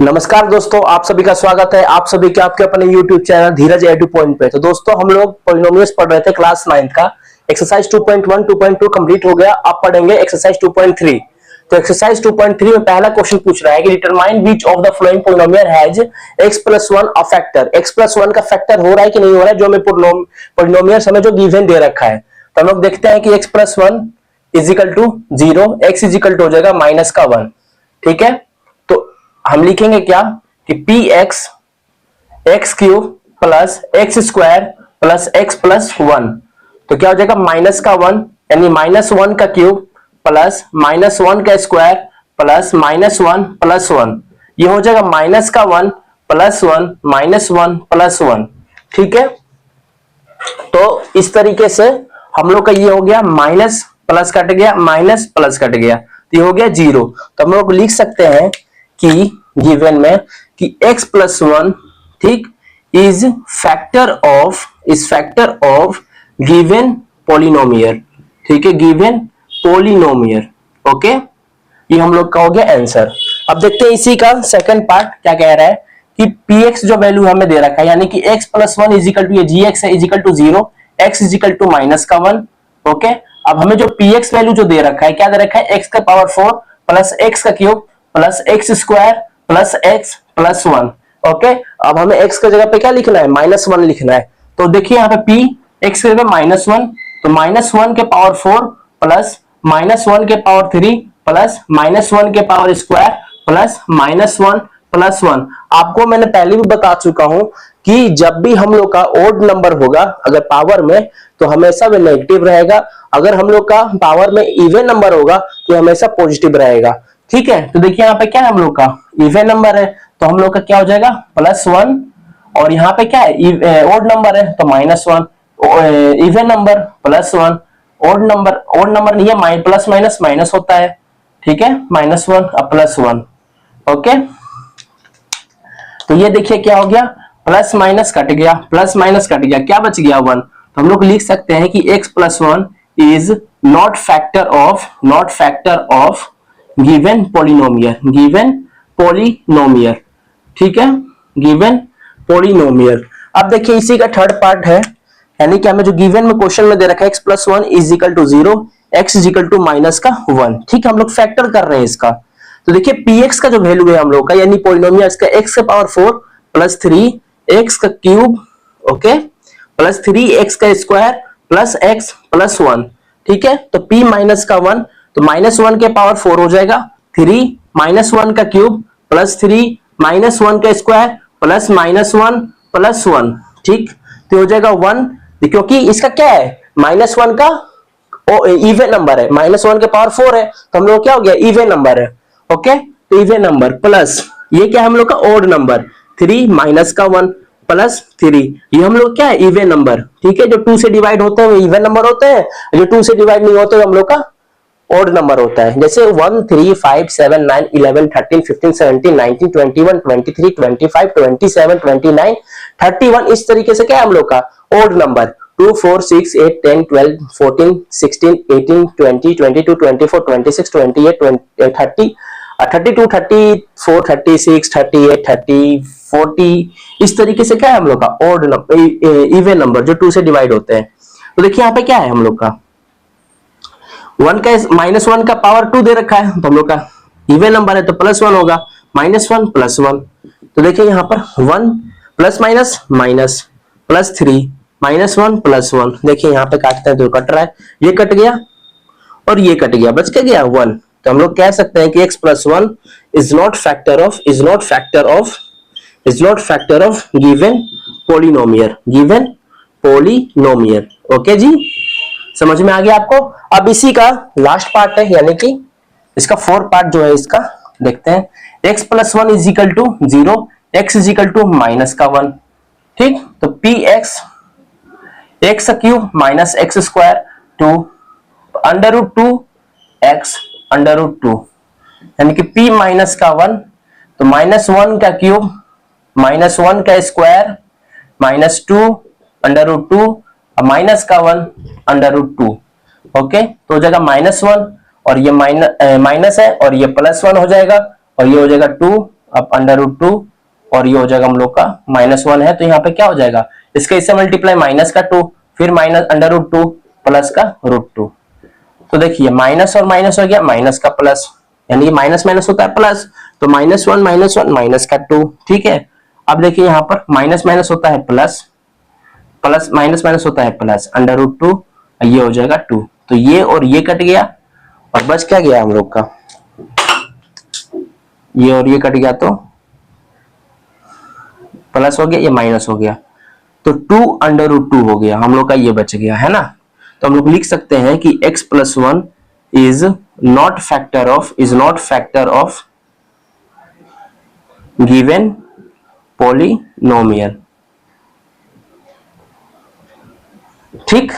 नमस्कार दोस्तों, आप सभी का स्वागत है। आप सभी के आपके अपने YouTube चैनल धीरज एडू पॉइंट पे। तो दोस्तों, हम लोग पॉलिनोमियल्स पढ़ रहे थे क्लास 9th का। एक्सरसाइज 2.1 2.2 कंप्लीट हो गया। अब पढ़ेंगे एक्सरसाइज 2.3। तो एक्सरसाइज 2.3 में पहला क्वेश्चन पूछ रहा है कि determine which of the following polynomial has x+1 a factor. x+1 का फैक्टर हो रहा है कि नहीं हो रहा है, जो हमें पॉलिनोमियल हमें जो गिवन दे रखा है। तो हम लोग देखते हैं कि x+1 is equal to 0, x is equal to हो जाएगा -1। ठीक है, हम लिखेंगे क्या कि P x x cube plus x square plus x plus 1। तो क्या हो जाएगा -1 यानी -1 का क्यूब प्लस -1 का स्क्वायर प्लस -1 प्लस 1। ये हो जाएगा -1 प्लस 1 -1 प्लस 1। ठीक है, तो इस तरीके से हम लोग का ये हो गया, माइनस प्लस कट गया, माइनस प्लस कट गया, तो ये हो गया 0। तो हम लोग लिख सकते हैं कि गिवन में कि x+1 ठीक is factor of given polynomial. ठीक है, गिवन पॉलिनोमियल। ओके, ये हम लोग का हो गया आंसर। अब देखते हैं इसी का सेकंड पार्ट क्या कह रहा है कि px जो वैल्यू हमें दे रखा है, यानी कि x+1 इजिकल टू ये gx है is equal to 0, x is equal to -1। Okay, अब हमें जो px वैल्यू जो दे रखा है, क्या दे रखा है, x का पावर 4 प्लस x का cube plus x square plus x plus 1। Okay, अब हमें x की जगह पे क्या लिखना है, -1 लिखना है। तो देखिए यहाँ पे p x की जगह -1, तो -1 के पावर 4 प्लस -1 के पावर 3 प्लस -1 के पावर स्क्वायर प्लस -1 प्लस 1। आपको मैंने पहले भी बता चुका हूं कि जब भी हम लोग का ओड नंबर होगा अगर पावर में, तो हमेशा वो नेगेटिव रहेगा। अगर हम लोग का पावर में इवन नंबर होगा तो हमेशा पॉजिटिव रहेगा। ठीक है, तो देखिए यहाँ पे क्या है, हम लोग का इवन नंबर है तो हम लोग का क्या हो जाएगा +1, और यहाँ पे क्या है, ओड नंबर है तो -1, इवन नंबर +1, ओड नंबर नहीं है, प्लस माइनस माइनस होता है। ठीक है, -1 अब +1। ओके, तो ये देखिए क्या हो गया, प्लस माइनस कट गया, प्लस माइनस कट गया, क्या बच गया 1। तो हम लोग लिख सकते हैं कि x+1 is not factor of given polynomial. ठीक है, गिवन पॉलिनोमियल। अब देखिए इसी का थर्ड पार्ट है, यानी कि हमें जो गिवन में क्वेश्चन में दे रखा है x+1 is equal to 0, x is equal to -1। ठीक है, हम लोग फैक्टर कर रहे हैं इसका। तो देखिए px का जो वैल्यू है हम लोग का, यानी पॉलिनोमियल इसका x के पावर 4 प्लस 3 x का क्यूब, ओके, प्लस 3x का स्क्वायर प्लस x प्लस 1। ठीक है, तो p माइनस का 1, तो -1 के पावर 4 हो जाएगा 3 -1 का क्यूब प्लस 3 -1 का स्क्वायर प्लस -1 प्लस 1। ठीक, तो हो जाएगा 1, क्योंकि इसका क्या है, -1 का इवन नंबर है, -1 के पावर 4 है, तो हम लोग क्या हो गया, इवन नंबर है। ओके, तो इवन नंबर प्लस ये क्या है हम लोग का ओड नंबर, 3 माइनस का 1 प्लस 3, ये हम लोग क्या है, इवन नंबर। ठीक है, जो 2 से डिवाइड होते हैं वो इवन नंबर होते हैं, जो 2 से डिवाइड नहीं होते हम लोग का ओड नंबर होता है। जैसे 1 3 5 7 9 11 13 15 17 19 21 23 25 27 29 31, इस तरीके से क्या है हम लोग का ओड नंबर। 2 4 6 8 10 12 14 16 18 20 22 24 26 28 30 32 34 36 38 30 40, इस तरीके से क्या है हम लोग का ओड नंबर, इवन नंबर जो 2 से डिवाइड होते हैं। तो देखिए यहाँ पे क्या है हम लोग का 1 का -1 का पावर 2 दे रखा है, तो हम लोग का इवन नंबर है तो +1 होगा, -1 +1। तो देखिए यहाँ पर 1 प्लस माइनस माइनस प्लस 3 -1 +1। देखिए यहाँ पे काटते हैं तो कट रहा है, ये कट गया और ये कट गया, बच के गया 1। तो हम लोग कह सकते हैं कि x+1 is not factor of given polynomial. Okay जी, समझ में आ गया आपको। अब इसी का लास्ट पार्ट है, यानी कि इसका फोर्थ पार्ट जो है इसका देखते हैं, x+1 is equal to 0, x is equal to -1। ठीक, तो px x cube minus x square 2 √2x √2, यानी कि p माइनस का 1, तो -1 का क्यूब -1 का स्क्वायर -2 √2 माइनस का 1 √2। ओके, तो हो जाएगा -1 और ये माइनस है और ये +1 हो जाएगा और ये हो जाएगा 2 अब √2 और ये हो जाएगा हम लोग का -1 है, तो यहाँ पे क्या हो जाएगा, इसका इससे मल्टीप्लाई माइनस का 2, फिर माइनस √2 प्लस का √2। तो देखिए माइनस और माइनस हो गया, माइनस का प्लस, यानी कि माइनस माइनस होता है प्लस, तो -1 माइनस का 2। ठीक है, अब देखिए यहाँ पर माइनस माइनस होता है प्लस, प्लस माइनस माइनस होता है प्लस, √2, ये हो जाएगा 2। तो ये और ये कट गया और बच क्या गया हम लोग का, ये और ये कट गया तो प्लस हो गया, ये माइनस हो गया, तो 2 √2 हो गया हम लोग का, ये बच गया है ना। तो हम लोग लिख सकते हैं कि x+1 is not factor of given polynomial. ठीक,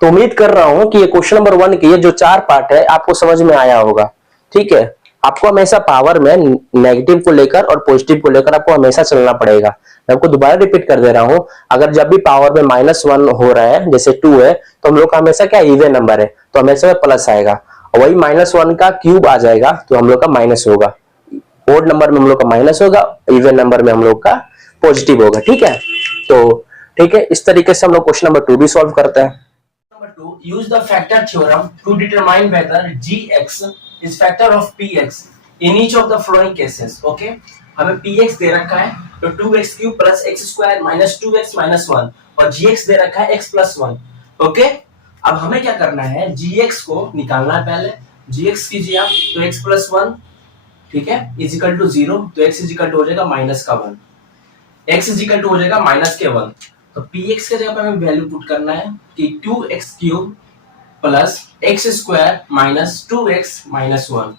तो उम्मीद कर रहा हूं कि ये क्वेश्चन नंबर 1 की ये जो 4 पार्ट है आपको समझ में आया होगा। ठीक है, आपको हमेशा पावर में नेगेटिव को लेकर और पॉजिटिव को लेकर आपको हमेशा चलना पड़ेगा। मैं आपको दोबारा रिपीट कर दे रहा हूं, अगर जब भी पावर में -1 हो रहा है, जैसे 2 है, तो हम लोग का हमेशा क्या इवन नंबर है, तो हमेशा प्लस आएगा, और वही -1 का क्यूब आ जाएगा तो हम लोग का माइनस होगा। ओड नंबर में हम लोग का माइनस होगा, इवन नंबर में हम लोग का पॉजिटिव होगा। ठीक है, तो ठीक है, इस तरीके से हम लोग क्वेश्चन नंबर 2 भी सॉल्व करते हैं। Number 2, use the factor theorem to determine whether gx is factor of px in each of the following cases. Okay, हमें px दे रखा है तो 2x cube plus x square minus 2x minus 1, और gx दे रखा है x plus 1। Okay, अब हमें क्या करना है, gx को निकालना है पहले। gx कीजिए आप, तो x प्लस 1, ठीक है, इज इक्वल टू 0, तो x इज इक्वल टू हो जाएगा माइनस का 1, x इज इक्वल टू हो जाएगा माइनस के 1। तो px के जगह पे हमें वैल्यू पुट करना है कि 2x cube plus x square minus 2x minus 1।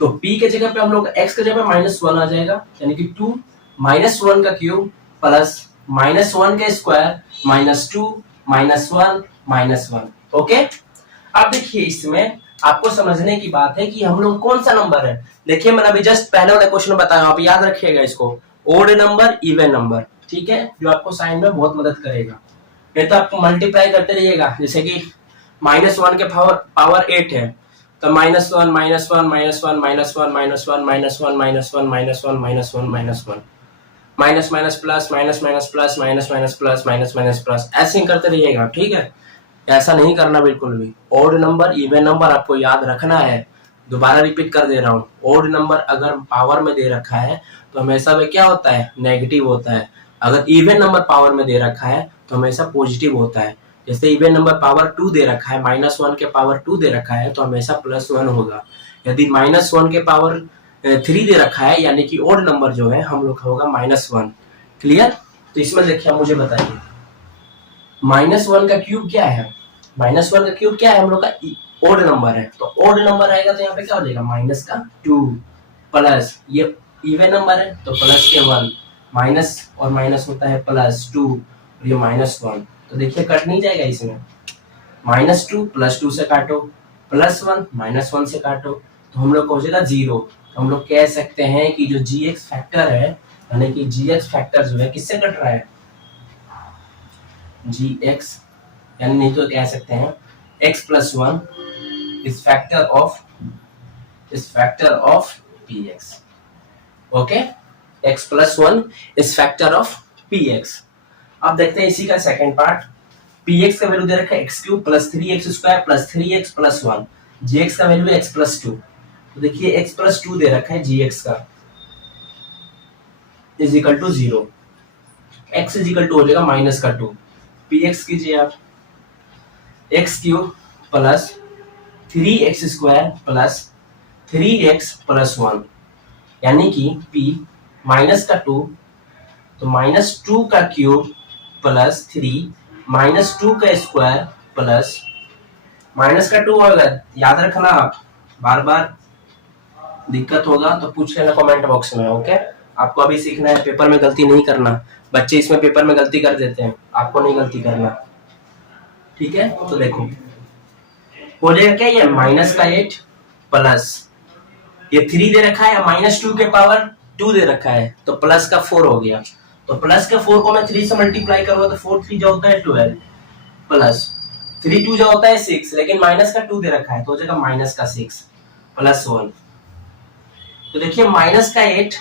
तो p के जगह पे हम लोग x के जगह पे -1 आ जाएगा, यानी कि 2 -1 का क्यूब प्लस -1 का स्क्वायर माइनस 2 -1 -1। ओके, अब देखिए इसमें आपको समझने की बात है कि हम लोग कौन सा नंबर है। देखिए मैंने अभी जस्ट पहले वाले क्वेश्चन बताया, आप याद रखिएगा इसको, ओड नंबर इवन नंबर, ठीक है, जो आपको साइन में बहुत मदद करेगा। नहीं तो आपको मल्टीप्लाई करते रहिएगा, जैसे कि -1 के पावर 8 है, तो -1 -1 -1 -1 -1 -1 -1 -1 minus minus plus minus minus plus minus minus plus minus minus plus, ऐसे ही करते रहिएगा। ठीक है, ऐसा नहीं करना बिल्कुल भी। ओड नंबर इवन नंबर आपको याद रखना है, दोबारा रिपीट कर दे रहा हूँ, ओड नंबर अगर पावर में दे रखा है तो हमेशा वे क्या होता है, नेगेटिव होता है। अगर इवन नंबर पावर में दे रखा है तो हमेशा पॉजिटिव होता है। जैसे इवन नंबर पावर 2 दे रखा है, -1 के पावर 2 दे रखा है, तो हमेशा +1 होगा। यदि -1 के पावर 3 दे रखा है, यानी कि ओड नंबर जो है हम लोग का होगा -1। क्लियर? तो इसमें देखिए, मुझे बताइए -1 का क्यूब क्या है, -1 का क्यूब क्या है, हम लोग का ओड नंबर है, तो ओड नंबर आएगा तो यहाँ पे क्या हो जाएगा, माइनस का 2 प्लस, ये इवन नंबर है तो प्लस के 1, माइनस और माइनस होता है +2, और ये -1, तो देखिए कट नहीं जाएगा इसमें, -2 +2 से काटो, +1 -1 से काटो, तो हम लोग को हो जाएगा 0। तो हम लोग कह सकते हैं कि जो gx फैक्टर है, यानी कि gx फैक्टर जो है किससे कट रहा है, gx, यानी नहीं तो कह सकते हैं x+1 is factor of px। Okay, x+1 is factor of px। अब देखते हैं इसी का सेकंड पार्ट। px का वैल्यू दे रखा है x cube plus 3x square plus 3x plus 1, gx का वैल्यू है x+2। तो देखिए x+2 दे रखा है gx का is equal to 0, x is equal to हो जाएगा माइनस का 2, px कीजिए आप, x cube plus 3x square plus 3x plus 1, यानी कि p माइनस का 2, तो -2 का क्यूब प्लस 3 -2 का स्क्वायर प्लस माइनस का 2 होगा। याद रखना, आप बार बार दिक्कत होगा तो पूछ लेना कमेंट बॉक्स में। ओके, आपको अभी सीखना है, पेपर में गलती नहीं करना। बच्चे इसमें पेपर में गलती कर देते हैं, आपको नहीं गलती करना। ठीक है, तो देखो हो जाएगा क्या, ये -8 प्लस ये 3 दे रखा है, -2 के पावर 2 दे रखा है, तो प्लस का 4 हो गया। तो प्लस के 4 को मैं 3 से मल्टीप्लाई करूंगा तो 4 3 जो होता है 12 प्लस 3 2 जो होता है 6, लेकिन माइनस का 2 दे रखा है तो हो जाएगा -6 प्लस 1। तो देखिए -8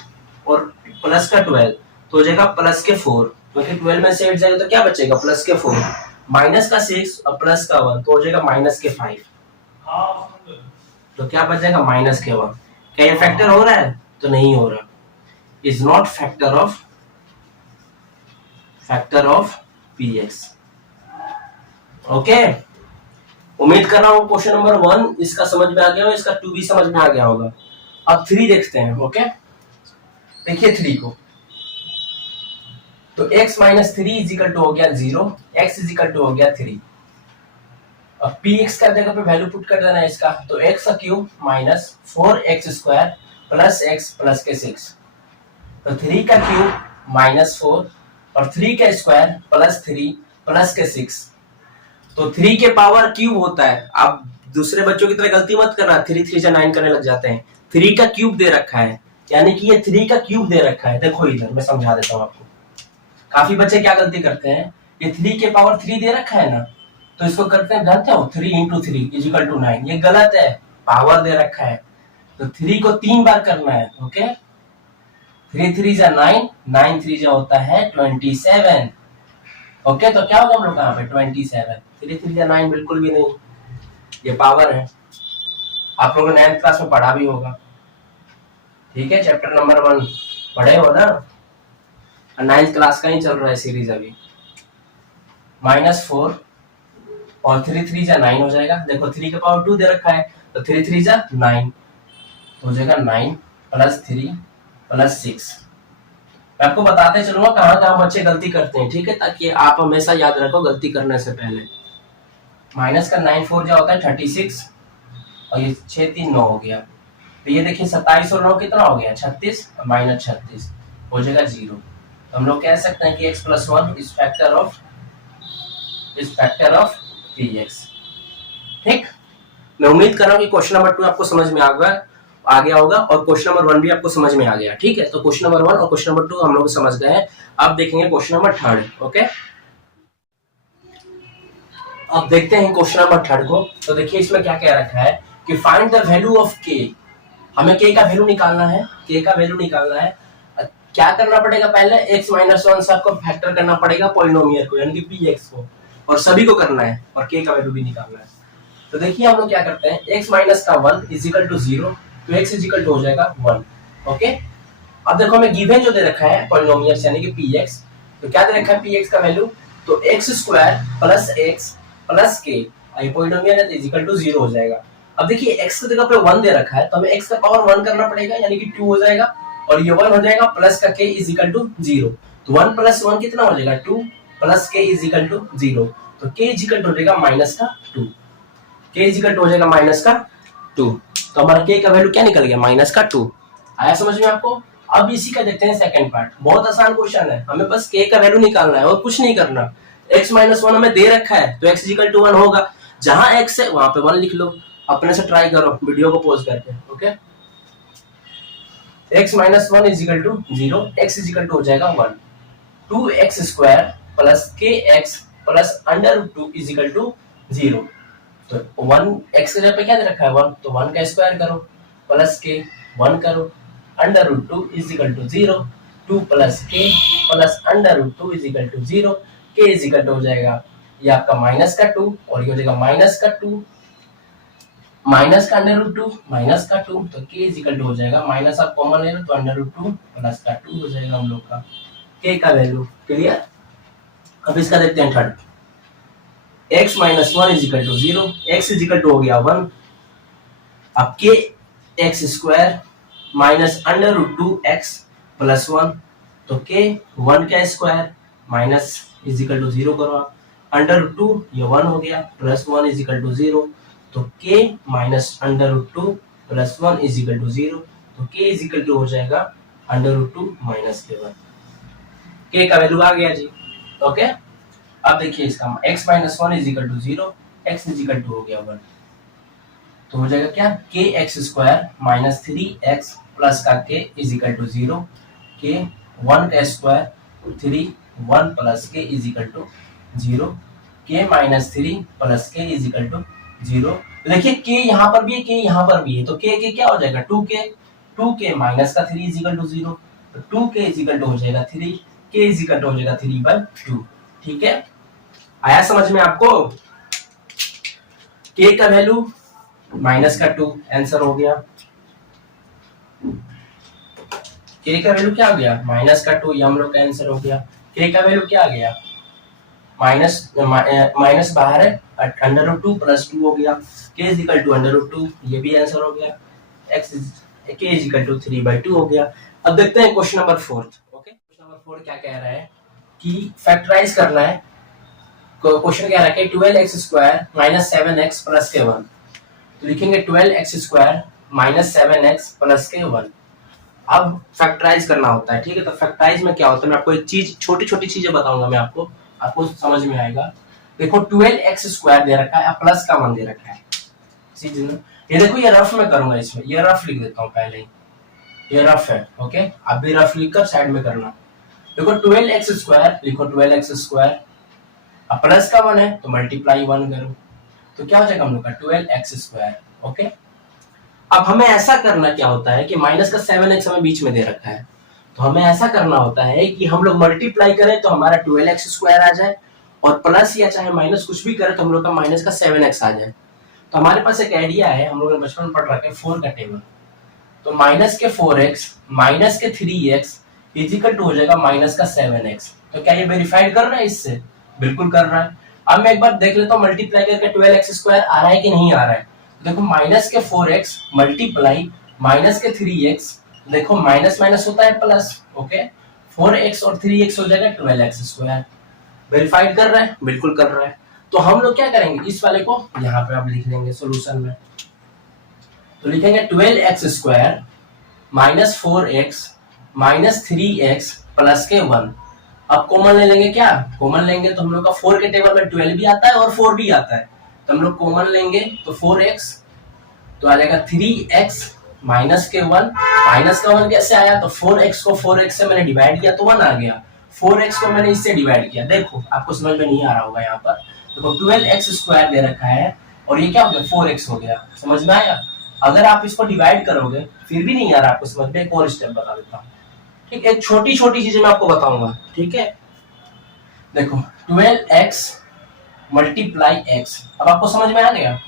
और प्लस का 12 तो हो जाएगा प्लस के 4, क्योंकि 12 में से 8 जाएगा तो क्या बचेगा प्लस के 4, माइनस का 6 और प्लस का 1 तो हो जाएगा माइनस के 5, तो क्या बच जाएगा माइनस के 1। क्या ये फैक्टर हो रहा है? तो नहीं हो रहा, is not factor of px। Okay, उम्मीद कर रहा हूँ क्वेश्चन नंबर 1 इसका समझ में आ गया होगा, इसका 2 भी समझ में आ गया होगा। अब 3 देखते हैं। ओके, देखिए 3 को, तो x minus 3 is equal to हो गया 0, x इज इक्वल टू हो गया 3। अब px का जगह पे वैल्यू पुट कर देना है इसका, तो x का cube minus 4x square plus x plus के 6, तो 3 का क्यूब माइनस 4 और 3 का स्क्वायर प्लस 3 प्लस के 6, तो 3 के पावर क्यूब होता है। आप दूसरे बच्चों की तरह गलती मत करना, 3 3 से 9 करने लग जाते हैं। 3 का क्यूब दे रखा है, यानी कि ये 3 का क्यूब दे रखा है। देखो इधर मैं समझा देता हूँ आपको। काफी बच्चे क्या गलती करते हैं, ये 3 के पावर 3 दे रखा है ना, तो इसको करते हैं जानते हो 3 इंटू 3 इज इक्वल टू 9, ये गलत है, पावर दे रखा है तो 3 को 3 बार करना है। ओके, 3 3 जा 9, 9 3 जा होता है 27। ओके, तो क्या होगा हम लोग यहाँ पे 27, 3 3 जा 9 बिल्कुल भी नहीं, ये पावर है। आप लोगों ने 9th क्लास में पढ़ा भी होगा, ठीक है, चैप्टर नंबर 1 पढ़े हो ना, 9th क्लास का ही चल रहा है सीरीज अभी। -4 और 3 3 जा 9 हो जाएगा। देखो 3 का पावर 2 दे रखा है, तो 3 3 जा 9 तो हो जाएगा 9 प्लस 3 प्लस 6। मैं आपको बताते चलूंगा कहाँ कहाँ बच्चे गलती करते हैं, ठीक है, ताकि आप हमेशा याद रखो गलती करने से पहले। माइनस का 9 4 जा होता है 36 और ये 6 3 9 हो गया, तो ये देखिए 27 और 9 कितना हो गया 36, माइनस 36 हो जाएगा 0। तो हम लोग कह सकते हैं कि x plus 1 is factor of px। ठीक, मैं उम्मीद कर रहा हूँ कि क्वेश्चन नंबर 2 आपको समझ में आ गया होगा और क्वेश्चन नंबर 1 भी आपको समझ में आ गया। ठीक है, तो क्वेश्चन नंबर 1 और क्वेश्चन नंबर 2 हम लोग समझ गए हैं। अब देखेंगे क्वेश्चन नंबर 3। ओके, अब देखते हैं क्वेश्चन नंबर 3 को। तो देखिए इसमें क्या क्या रखा है कि find the value of k। हमें k का वैल्यू निकालना है, k का वैल्यू निकालना है। क्या करना पड़ेगा, पहले x माइनस 1 से आपको फैक्टर करना पड़ेगा पॉलिनोमियल को, यानी कि px को, और सभी को करना है और k का वैल्यू भी निकालना है। तो देखिए हम लोग क्या करते हैं, x माइनस का 1 इज इक्वल टू 0, तो x इज इक्वल टू हो जाएगा 1। ओके, अब देखो हमें गिवन जो दे रखा है पॉलिनोमियल यानी कि px, तो क्या दे रखा है px का वैल्यू, तो x square plus x plus k, ये पॉलिनोमियल है, इज इक्वल टू 0 हो जाएगा। अब देखिए x की जगह पे 1 दे रखा है, तो हमें x का पावर 1 करना पड़ेगा, यानी कि 2 हो जाएगा, और ये 1 हो जाएगा, प्लस का k इज इक्वल टू 0, तो 1 प्लस 1 कितना हो जाएगा 2, plus k is equal to 0, तो k इज इक्वल टू हो जाएगा माइनस का 2, k इज इक्वल टू हो जाएगा माइनस का 2। तो हमारा k का वैल्यू क्या निकल गया, माइनस का 2। आया समझ में आपको? अब इसी का देखते हैं सेकंड पार्ट, बहुत आसान क्वेश्चन है, हमें बस k का वैल्यू निकालना है और कुछ नहीं करना। x माइनस 1 हमें दे रखा है, तो x इक्वल टू 1 होगा, जहां x है वहां पे 1 लिख लो, अपने से ट्राई करो वीडियो को पॉज करके। Okay, x minus 1 is equal to 0, x is equal to हो जाएगा 1, 2x square plus kx plus under root 2 is equal to 0। तो 1 x के जगह पे क्या दे रखा है 1, तो 1 का स्क्वायर करो प्लस k 1 करो, under root 2 is equal to 0, 2 plus k plus under root 2 is equal to 0, k is equal to हो जाएगा ये आपका माइनस का 2 और ये हो जाएगा माइनस का 2, माइनस का अंडर रूट 2 माइनस का 2, तो k इज इक्वल टू हो जाएगा, माइनस आप कॉमन ले लो तो अंडर रूट 2 प्लस का 2 हो जाएगा हम लोग का k का वैल्यू। क्लियर? अब इसका देखते हैं third, x minus 1 is equal to 0, x is equal to हो गया 1, अब k x square minus under root 2 x plus 1, तो k 1 का square minus is equal to 0 करो आप, अंडर रूट 2 ये 1 हो गया, प्लस 1 इज इक्वल टू 0, तो k minus under root 2 plus 1 is equal to 0, तो k इज इक्वल टू हो जाएगा अंडर रूट 2 माइनस के 1, k का वैल्यू आ गया जी। ओके, अब देखिए इसका x minus 1 is equal to 0, x is equal to हो गया 1, तो हो जाएगा क्या k x square minus 3x plus का k is equal to 0, k 1 का square 3 1 plus k is equal to 0, k minus 3 plus k is equal to 0। देखिए k यहाँ पर भी है, k यहाँ पर भी है, तो k क्या हो जाएगा 2k माइनस का 3 इज इक्वल टू 0, तो 2k इज इक्वल टू हो जाएगा 3, k इज इक्वल टू हो जाएगा 3/2। ठीक है, आया समझ में आपको? k का वैल्यू -2, आंसर हो गया। k का वैल्यू क्या आ गया? -2, ये हम लोग का आंसर हो गया। k का वैल्यू क्या आ गया? माइनस बाहर है, √2 + 2 हो गया। k इज इक्वल टू √2, ये भी आंसर हो गया। k इज इक्वल टू 3/2 हो गया। अब देखते हैं question number 4। Okay, question number 4 क्या कह रहा है कि फैक्टराइज करना है। क्वेश्चन कह रहा है कि 12x² - 7x + k1। तो लिखेंगे 12x² - 7x + k1। अब फैक्टराइज करना होता है, ठीक है। तो फैक्टराइज में क्या होता है, मैं आपको एक चीज, छोटी छोटी चीजें बताऊंगा मैं आपको समझ में आएगा। देखो 12x² दे रखा है, प्लस का 1 दे रखा है। ये देखो, ये रफ में करूंगा, इसमें ये रफ लिख देता हूँ पहले ही, ये रफ है। ओके, आप भी रफ लिखकर साइड में करना। देखो 12x² लिखो, 12x², अब प्लस का 1 है तो मल्टीप्लाई 1 करो, तो क्या हो जाएगा हम लोग का 12x²। ओके, अब हमें ऐसा करना क्या होता है कि माइनस का 7x हमें बीच में दे रखा है, तो हमें ऐसा करना होता है कि हम लोग मल्टीप्लाई करें तो हमारा 12x² आ जाए, और प्लस या चाहे माइनस कुछ भी करें तो हम लोग का माइनस का 7x आ जाए। तो हमारे पास एक आइडिया है, हम लोग ने बचपन में पढ़ रखा है 4 का टेबल। तो माइनस के 4x माइनस के 3x इज इक्वल टू हो जाएगा माइनस का 7x। तो क्या ये वेरीफाइड कर रहा है इससे? बिल्कुल कर रहा है। अब मैं एक बार देख लेता हूँ मल्टीप्लाई करके 12x² आ रहा है कि नहीं आ रहा है। देखो माइनस के 4x मल्टीप्लाई माइनस के 3x, देखो माइनस माइनस होता है प्लस। ओके, 4x और 3x हो जाएगा 12x²। वेरीफाइड कर रहा है? बिल्कुल कर रहा है। तो हम लोग क्या करेंगे, इस वाले को यहाँ पे आप लिख लेंगे सोल्यूशन में। तो लिखेंगे 12x² - 4x - 3x + k1। अब कॉमन ले लेंगे, क्या कॉमन लेंगे? तो हम लोग का 4 के टेबल में 12 भी आता है और 4 भी आता है, तो हम लोग कॉमन लेंगे तो 4x, तो आ जाएगा 3x - k1। माइनस का 1 कैसे आया? तो 4x को 4x से मैंने डिवाइड किया तो 1 आ गया। 4x को मैंने इससे डिवाइड किया। देखो आपको समझ में नहीं आ रहा होगा यहाँ पर, देखो 12x² दे रखा है और ये क्या हो गया 4x हो गया। समझ में आया? अगर आप इसको डिवाइड करोगे फिर भी नहीं आ रहा आपको समझ में, एक और स्टेप बता देता हूँ। ठीक, एक छोटी छोटी चीजें मैं आपको बताऊंगा। ठीक है, देखो 12x × x, अब आपको समझ में आ गया?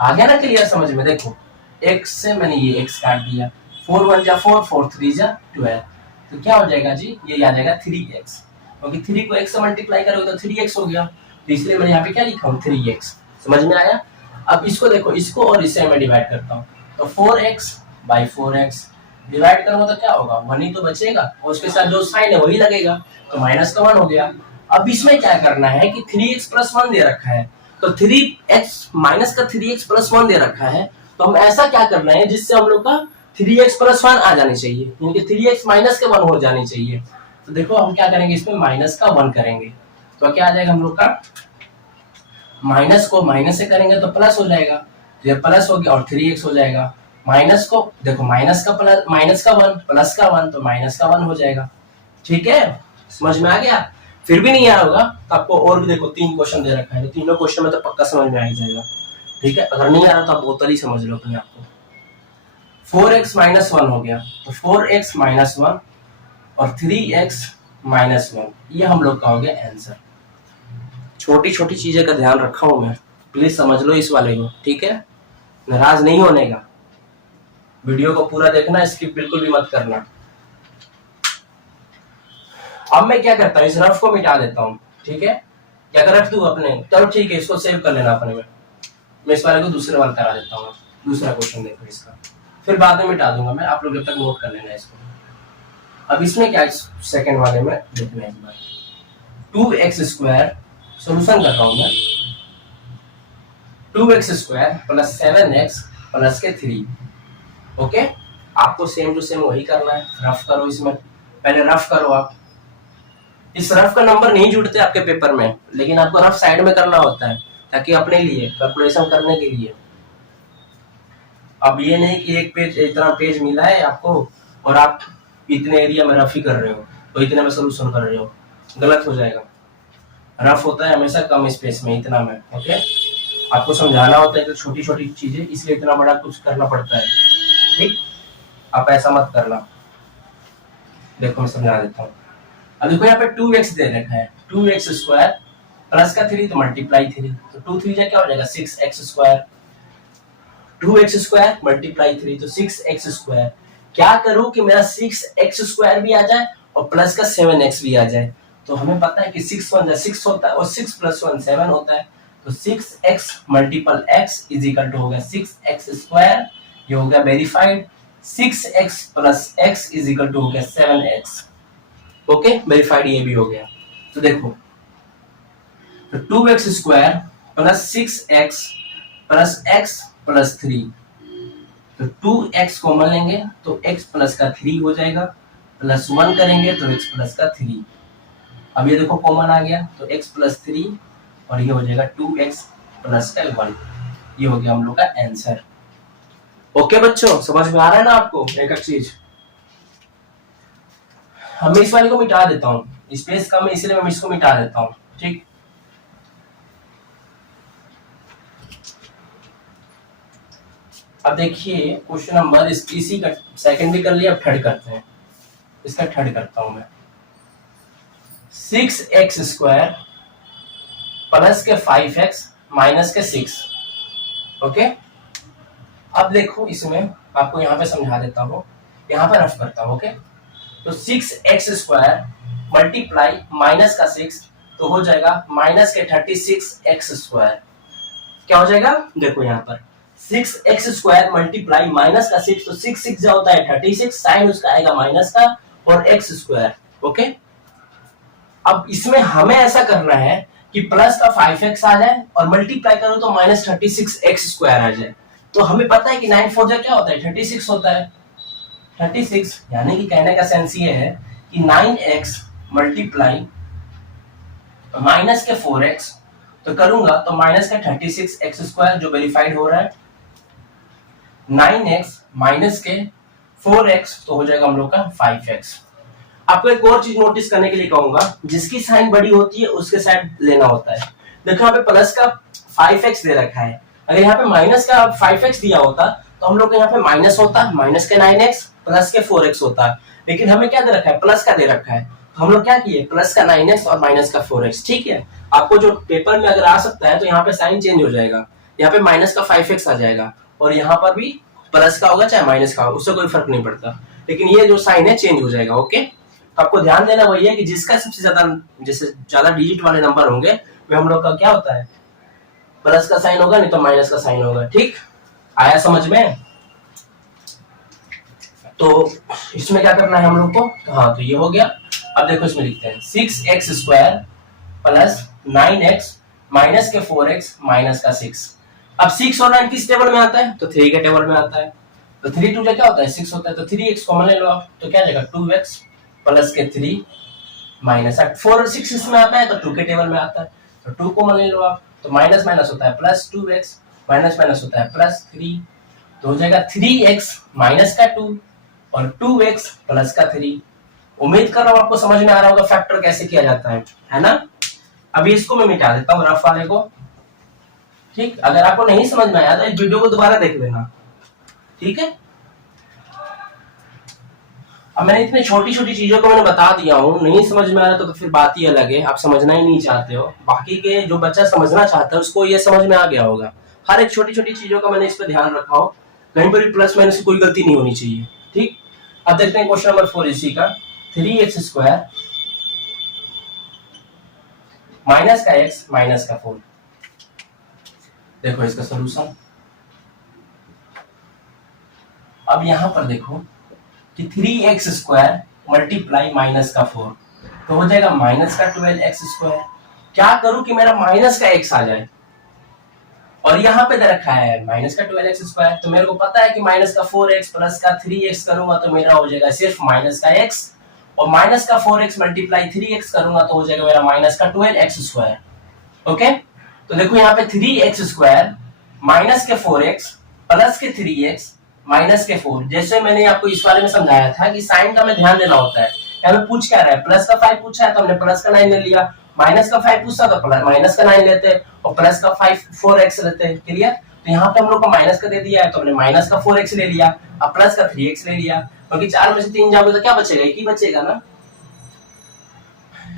आ गया ना क्लियर समझ में? देखो x से मैंने ये x काट दिया, 4 1 जा 4, 4 3 जा 12, तो क्या हो जाएगा जी? ये आ जाएगा 3x, क्योंकि 3 को x से मल्टीप्लाई करोगे तो 3x हो गया, तो इसलिए मैंने यहाँ पे क्या लिखा हूँ 3x। समझ में आया? अब इसको देखो, इसको और इससे मैं डिवाइड करता हूँ, तो 4x/4x डिवाइड करूंगा तो क्या होगा? 1 ही तो बचेगा, और उसके साथ जो साइन है वही लगेगा, तो माइनस का 1 हो गया। अब इसमें क्या करना है कि 3x + 1 दे रखा है, तो 3x माइनस का 3x + 1 दे रखा है, तो हम ऐसा क्या करना है जिससे हम लोग का 3x + 1 आ जानी चाहिए, क्योंकि 3x माइनस के 1 हो जानी चाहिए। तो देखो हम क्या करेंगे, इसमें माइनस का 1 करेंगे, तो क्या आ जाएगा हम लोग का? माइनस को माइनस से करेंगे तो प्लस हो जाएगा, तो ये प्लस हो गया और 3x हो जाएगा। माइनस को देखो, माइनस का 1 प्लस का 1, तो माइनस का 1 हो जाएगा। ठीक है, समझ में आ गया? फिर भी नहीं आया होगा तो आपको और भी देखो 3 क्वेश्चन दे रखा है, तो तीनों क्वेश्चन में तो पक्का समझ में आ ही जाएगा। ठीक है, अगर नहीं आ रहा तो आप बोतल ही समझ लो अपने आपको। 4x - 1 हो गया, तो 4x - 1 और 3x - 1, ये हम लोग का हो गया आंसर। छोटी छोटी चीजें का ध्यान रखा हूं मैं, प्लीज समझ लो इस वाले को। ठीक है, नाराज नहीं होने का, वीडियो को पूरा देखना, स्किप बिल्कुल भी मत करना। अब मैं क्या करता हूँ, इस रफ को मिटा देता हूँ। ठीक है, क्या कर रख दूं अपने? चलो ठीक है, इसको सेव कर लेना अपने में। मैं इस वाले को दूसरे वाले करा देता हूँ, दूसरा क्वेश्चन देखो इसका, फिर बाद में मिटा दूंगा मैं, आप लोग जब तक नोट कर लेना इसको। अब इसमें क्या, सेकंड वाले में देखना एक बार, 2x² सोल्यूशन कर रहा हूं मैं, 2x² + 7x + 3। ओके, आपको सेम टू सेम वही करना है, रफ करो इसमें, पहले रफ करो आप। इस रफ का नंबर नहीं जुड़ते आपके पेपर में, लेकिन आपको रफ साइड में करना होता है, ताकि अपने लिए कैलकुलेशन करने के लिए। अब ये नहीं कि एक पेज, इतना पेज मिला है आपको और आप इतने एरिया में रफ ही कर रहे हो, तो इतने में सोल्यूशन कर रहे हो, गलत हो जाएगा। रफ होता है हमेशा कम स्पेस में, इतना में। ओके, आपको समझाना होता है कि छोटी छोटी चीजें, इसलिए इतना बड़ा कुछ करना पड़ता है। ठीक, आप ऐसा मत करना। देखो मैं समझा देता हूँ। अब देखो यहाँ पे 2x दे रखा है, 2x स्क्वायर प्लस का 3 तो मल्टीप्लाई 3, तो 2 3 जा क्या हो जाएगा 6x square, 2x square multiply 3 तो 6x स्क्वायर। क्या करूं कि मेरा 6x स्क्वायर भी आ जाए और प्लस का 7x भी आ जाए। तो हमें पता है कि 6 1 6 होता है और 6 + 1 7 होता है, तो 6x multiple x is equal to हो गया 6x स्क्वायर, ये हो गया verified. 6x + x is equal to हो गया 7x। ओके, वेरीफाइड ये भी हो गया। तो देखो तो 2x square plus 6x plus x plus 3, तो 2x कॉमन लेंगे तो x प्लस का 3 हो जाएगा, प्लस 1 करेंगे तो x प्लस का 3। अब ये देखो कॉमन आ गया तो x प्लस 3 और ये हो जाएगा 2x प्लस का 1। ये हो गया हम लोग का आंसर। ओके बच्चों, समझ में आ रहा है ना आपको एक चीज। हम इस वाले को मिटा देता हूँ, स्पेस कम है इसलिए मैं इसको मिटा देता हूँ। ठीक, अब देखिए क्वेश्चन नंबर इसी का सेकंड भी कर लिया, अब थर्ड करते हैं। इसका थर्ड करता हूं मैं। 6x स्क्वायर प्लस के 5x माइनस के 6। ओके, अब देखो इसमें आपको यहाँ पे समझा देता हूँ, यहाँ पे रफ करता हूँ। ओके, तो 6x स्क्वायर मल्टीप्लाई माइनस का 6 तो हो जाएगा माइनस के 36x स्क्वायर। क्या हो जाएगा, देखो यहाँ पर 6x स्क्वायर मल्टीप्लाई माइनस का 6 तो 6 6 जा होता है 36, साइन उसका आएगा माइनस का और x स्क्वायर। ओके, अब इसमें हमें ऐसा करना है कि प्लस का 5x आ जाए और मल्टीप्लाई करो तो माइनस 36x स्क्वायर आ जाए। तो हमें पता है कि 9 4 जा क्या होता है 36 होता है, 36। यानी कि कहने का सेंस ये है कि 9x मल्टीप्लाई माइनस के 4x तो करूंगा तो माइनस का 36x स्क्वायर जो वेरीफाइड हो रहा है, 9x माइनस के 4x तो हो जाएगा हम लोग का 5x। आपको एक और चीज नोटिस करने के लिए कहूंगा, जिसकी साइन बड़ी होती है उसके साइड लेना होता है। देखो यहाँ पे प्लस का 5x दे रखा है, अगर यहाँ पे माइनस का 5x दिया होता तो हम लोग को यहाँ पे माइनस होता, माइनस के 9x प्लस के 4x होता, लेकिन हमें क्या दे रखा है प्लस का दे रखा है। हम लोग क्या किए प्लस का 9x और माइनस का 4x। ठीक है, आपको जो पेपर में अगर आ सकता है तो यहाँ पे साइन चेंज हो जाएगा, यहाँ पे माइनस का 5x आ जाएगा और यहाँ पर भी प्लस का होगा चाहे माइनस का होगा, उससे कोई फर्क नहीं पड़ता, लेकिन ये जो साइन है चेंज हो जाएगा। ओके, आपको ध्यान देना वही है कि जिसका सबसे ज्यादा जैसे ज्यादा डिजिट वाले नंबर होंगे वे हम लोग का क्या होता है प्लस का साइन होगा, नहीं तो माइनस का साइन होगा। ठीक, आया समझ में। तो इसमें क्या करना है हम लोग को, तो हाँ तो ये हो गया। अब देखो इसमें लिखते हैं 6x square plus 9x minus के 4x माइनस का 6। अब 6 और 9 किस टेबल में आता है, तो 3 के टेबल में आता है, तो 3 2 क्या होता है 6 होता है, तो 3x कॉमन ले लो आप, तो क्या जाएगा 2x प्लस के 3 माइनस 4 और 6 इसमें आता है तो 2 के टेबल में आता है, तो 2 कॉमन ले लो आप, तो माइनस माइनस होता है प्लस 2x माइनस माइनस होता है प्लस 3, तो हो जाएगा 3x माइनस का 2 और 2x प्लस का 3। उम्मीद कर रहा हूं आपको समझ में आ रहा होगा फैक्टर कैसे किया जाता है ना। अभी इसको मैं मिटा देता हूं रफ वाले को। ठीक, अगर आपको नहीं समझ में आया तो इस वीडियो को दोबारा देख लेना। ठीक है, अब मैंने इतनी छोटी छोटी चीजों को मैंने बता दिया हूँ, नहीं समझ में आ रहा तो फिर बात ही अलग है, आप समझना ही नहीं चाहते हो। बाकी के जो बच्चा समझना चाहता है उसको ये समझ में आ गया होगा। हर एक छोटी छोटी चीजों का मैंने इस पर ध्यान रखा हो, कहीं पर भी प्लस माइनस की कोई गलती नहीं होनी चाहिए। ठीक, अब देखते हैं क्वेश्चन नंबर 4 इसी का। 3x स्क्वायर माइनस का x माइनस का 4। देखो इसका सोल्यूशन। अब यहां पर देखो कि 3x स्क्वायर मल्टीप्लाई माइनस का 4 तो हो जाएगा माइनस का 12x स्क्वायर। क्या करूं कि मेरा माइनस का x आ जाए, और यहाँ पे दे रखा है माइनस का 12x स्क्वायर, तो मेरे को पता है कि माइनस का 4x प्लस का 3x करूंगा तो मेरा हो जाएगा सिर्फ माइनस का x, और माइनस का 4x मल्टीप्लाई 3x करूंगा तो हो जाएगा मेरा माइनस का 12x स्क्वायर। ओके, तो देखो यहाँ पे 3x स्क्वायर माइनस के 4x प्लस के 3x माइनस के 4। जैसे मैंने आपको इस वाले में समझाया था कि साइन का में ध्यान देना होता है। यहाँ पे पूछ क्या रहा है, प्लस का 5 पूछा है तो हमने प्लस का 9 ले लिया, माइनस का 5 पूछा तो माइनस का 9 लेते और प्लस का 4x लेते हैं। क्लियर, तो यहाँ पे हम लोग को माइनस का दे दिया है तो हमने माइनस का 4x ले लिया, अब प्लस का 3x ले लिया, क्योंकि 4 में से 3 जाओगे तो क्या बचेगा, एक ही बचेगा ना।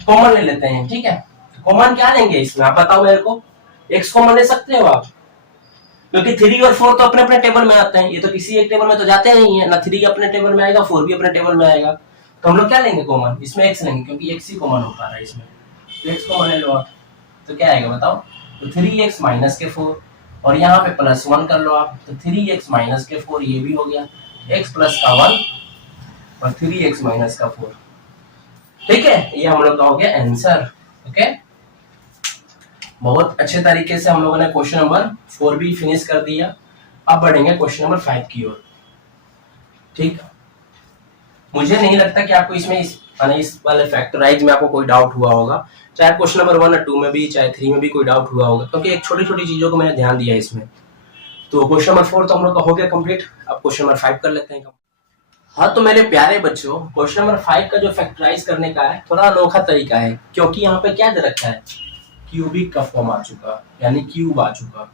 कॉमन ले लेते हैं, ठीक है। कॉमन क्या लेंगे इसमें, आप बताओ मेरे को। x कॉमन ले सकते हो आप, क्योंकि 3 और 4 तो अपने अपने टेबल में आते हैं, ये तो किसी एक टेबल में तो जाते नहीं है ना। 3 अपने टेबल में आएगा, 4 भी अपने टेबल में आएगा। तो हम लोग क्या लेंगे कॉमन, इसमें x लेंगे, क्योंकि x ही कॉमन हो पा रहा है इसमें। तो x कॉमन ले लो आप, तो क्या आएगा बताओ। तो 3x माइनस के 4, और यहाँ पे प्लस 1 कर लो आप, तो 3x माइनस के 4 ये भी हो गया, x प्लस का 1 और 3x माइनस का 4। ठीक है, ये हम लोग का हो गया आंसर। ओके, बहुत अच्छे तरीके से हम लोगों ने क्वेश्चन नंबर 4 भी फिनिश कर दिया। अब बढ़ेंगे क्वेश्चन नंबर 5 की ओर। ठीक, मुझे नहीं लगता कि आपको इसमें इस वाले फैक्टराइज में आपको कोई डाउट हुआ होगा, चाहे क्वेश्चन नंबर 1 और 2 में भी, चाहे 3 में भी कोई डाउट हुआ होगा, क्योंकि एक छोटी छोटी चीजों को मैंने ध्यान दिया इसमें। तो क्वेश्चन नंबर 4 तो हम लोग का हो गया कंप्लीट। अब क्वेश्चन नंबर 5 कर लेते हैं। हाँ तो मेरे प्यारे बच्चों, क्वेश्चन नंबर 5 का जो फैक्टराइज करने का है थोड़ा अनोखा तरीका है, क्योंकि यहाँ पे क्या दे रखा है, क्यूबिक का फॉर्म आ चुका, यानी क्यूब आ चुका।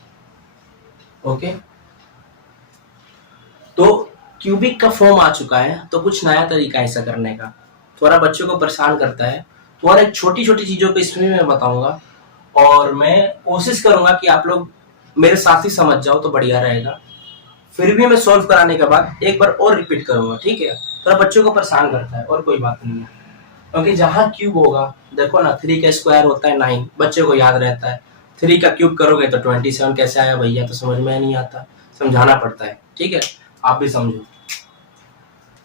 ओके, तो क्यूबिक का फॉर्म आ चुका है, तो कुछ नया तरीका है ऐसा करने का, थोड़ा बच्चों को परेशान करता है। तो और एक छोटी छोटी चीजों को इसमें मैं बताऊंगा, और मैं कोशिश करूंगा कि आप लोग मेरे साथ ही समझ जाओ तो बढ़िया रहेगा। फिर भी मैं सॉल्व कराने के बाद एक बार और रिपीट करूंगा, ठीक है। थोड़ा बच्चों को परेशान करता है और कोई बात नहीं है, क्योंकि जहां क्यूब होगा, देखो ना 3 का स्क्वायर होता है 9, बच्चे को याद रहता है। 3 का क्यूब करोगे तो 27 कैसे आया भैया, तो समझ में नहीं आता, समझाना पड़ता है, ठीक है। आप भी समझो।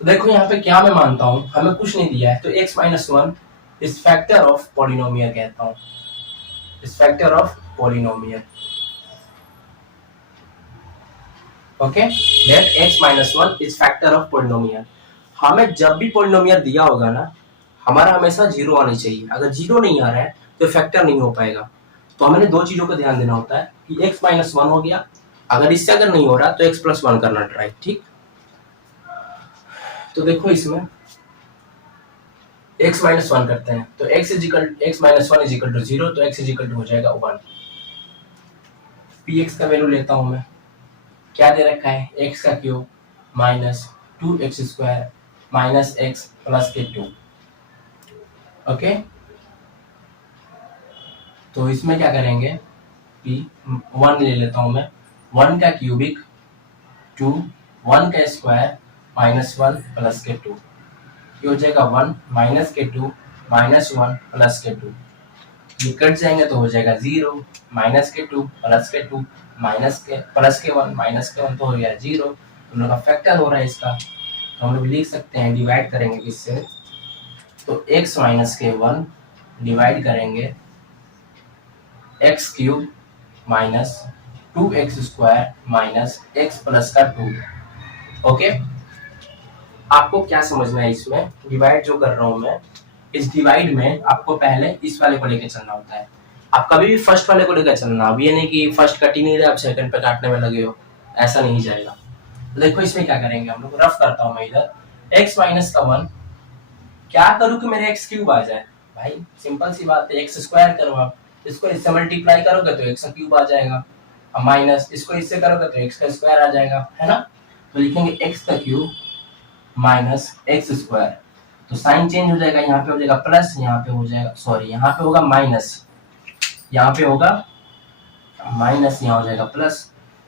तो देखो यहाँ पे क्या मैं मानता हूँ, हमें कुछ नहीं दिया है, तो x minus 1 is factor of polynomial कहता हूँ, is factor of polynomial. Okay, let x minus 1 is factor of polynomial. हमें जब भी पॉलिनोमियल दिया होगा ना, हमारा हमेशा 0 आनी चाहिए। अगर 0 नहीं आ रहा है तो फैक्टर नहीं हो पाएगा। तो हमें 2 चीजों का ध्यान देना होता है कि x माइनस 1 हो गया, अगर इससे अगर नहीं हो रहा तो x प्लस 1 करना ट्राई, ठीक। तो देखो इसमें x माइनस 1 करते हैं, तो x minus 1 is equal to 0, तो x इज इक्वल टू हो जाएगा 1। px का वैल्यू लेता हूं मैं, क्या दे रखा है, x का cube minus 2x square minus x plus के 2। ओके, तो इसमें क्या करेंगे कि 1 ले लेता हूं मैं, 1 का क्यूबिक 2, 1 का स्क्वायर माइनस 1 प्लस के 2, ये हो जाएगा 1 माइनस के 2 माइनस 1 प्लस के 2, ये कट जाएंगे तो हो जाएगा 0, माइनस के 2 प्लस के 2 माइनस के प्लस के 1 माइनस के 1 तो हो गया 0। हम लोग का फैक्टर हो रहा है इसका, तो हम लोग लिख सकते हैं, डिवाइड करेंगे किससे, तो x माइनस के 1 डिवाइड करेंगे x cube minus 2x square minus x plus का 2। ओके, आपको क्या समझना है इसमें, डिवाइड जो कर रहा हूं मैं, इस डिवाइड में आपको पहले इस वाले को लेकर चलना होता है। आप कभी भी फर्स्ट वाले को लेकर चलना, अब ये नहीं कि फर्स्ट कट ही नहीं रहा, आप सेकंड पे काटने में लगे हो, ऐसा नहीं जाएगा। तो देखो इसमें क्या करेंगे हम लोग, रफ करता हूं मैं इधर, x माइनस का 1 क्या करूं कि मेरे x क्यूब आ जाए, भाई सिंपल सी बात है, x स्क्वायर करो आप, इसको इससे मल्टीप्लाई करोगे तो x क्यूब आ जाएगा, माइनस इसको इससे करोगे तो x का स्क्वायर आ जाएगा, है ना। तो लिखेंगे x का क्यूब माइनस x स्क्वायर, तो साइन चेंज हो जाएगा, यहाँ पे हो जाएगा प्लस, यहाँ पे हो जाएगा सॉरी, यहाँ पे होगा माइनस, यहाँ पे होगा माइनस, यहाँ हो जाएगा प्लस,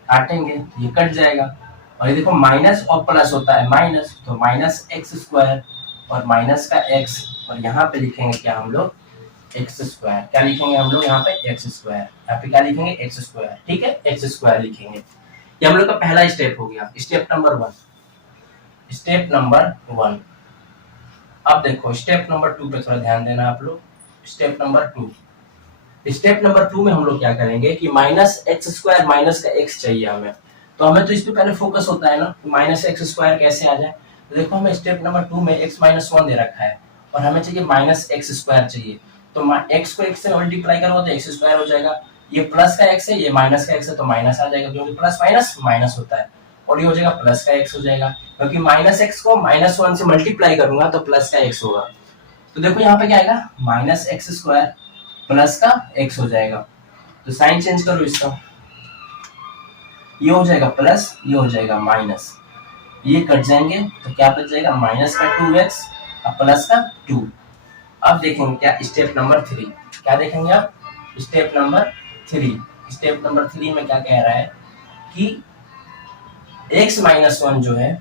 काटेंगे ये कट जाएगा, और ये देखो माइनस और प्लस होता है माइनस, तो माइनस एक्स स्क्वायर और माइनस का x, और यहाँ पे लिखेंगे क्या हम लोग एक्स स्क्वायर, क्या लिखेंगे हम लोग यहाँ पे एक्स स्क्वायर, यहाँ पे क्या लिखेंगे एक्स स्क्वायर, ठीक है, एक्स स्क्वायर लिखेंगे। ये हम लोग का पहला स्टेप हो गया, स्टेप नंबर 1, स्टेप नंबर 1। अब देखो स्टेप नंबर 2 पे थोड़ा ध्यान देना आप लोग, स्टेप नंबर 2, स्टेप नंबर 2 में हम लोग क्या करेंगे कि माइनस एक्स स्क्वायर माइनस का x चाहिए हमें, तो हमें तो इस पे पहले फोकस होता है ना, माइनस एक्स स्क्वायर कैसे आ जाए। तो देखो हमें स्टेप नंबर 2 में x माइनस 1 दे रखा है, और हमें चाहिए माइनस एक्स स्क्वायर चाहिए, तो x को x से मल्टीप्लाई करो तो एक्स स्क्वायर हो जाएगा, ये प्लस का x है, ये माइनस का x है, तो माइनस आ जाएगा, क्योंकि प्लस माइनस माइनस होता है, और ये हो जाएगा प्लस का x हो जाएगा, क्योंकि माइनस एक्स को माइनस 1 से मल्टीप्लाई करूंगा तो प्लस का x होगा। तो देखो यहाँ पे क्या आएगा, माइनस एक्स स्क्वायर प्लस का x हो जाएगा, तो साइन चेंज करो इसका, ये हो जाएगा प्लस, ये हो जाएगा माइनस, ये कट जाएंगे तो क्या बच जाएगा, माइनस का 2x और प्लस का 2। अब देखेंगे क्या, स्टेप नंबर 3 क्या देखेंगे आप, स्टेप नंबर 3। स्टेप नंबर 3 में क्या कह रहा है कि x माइनस 1 जो है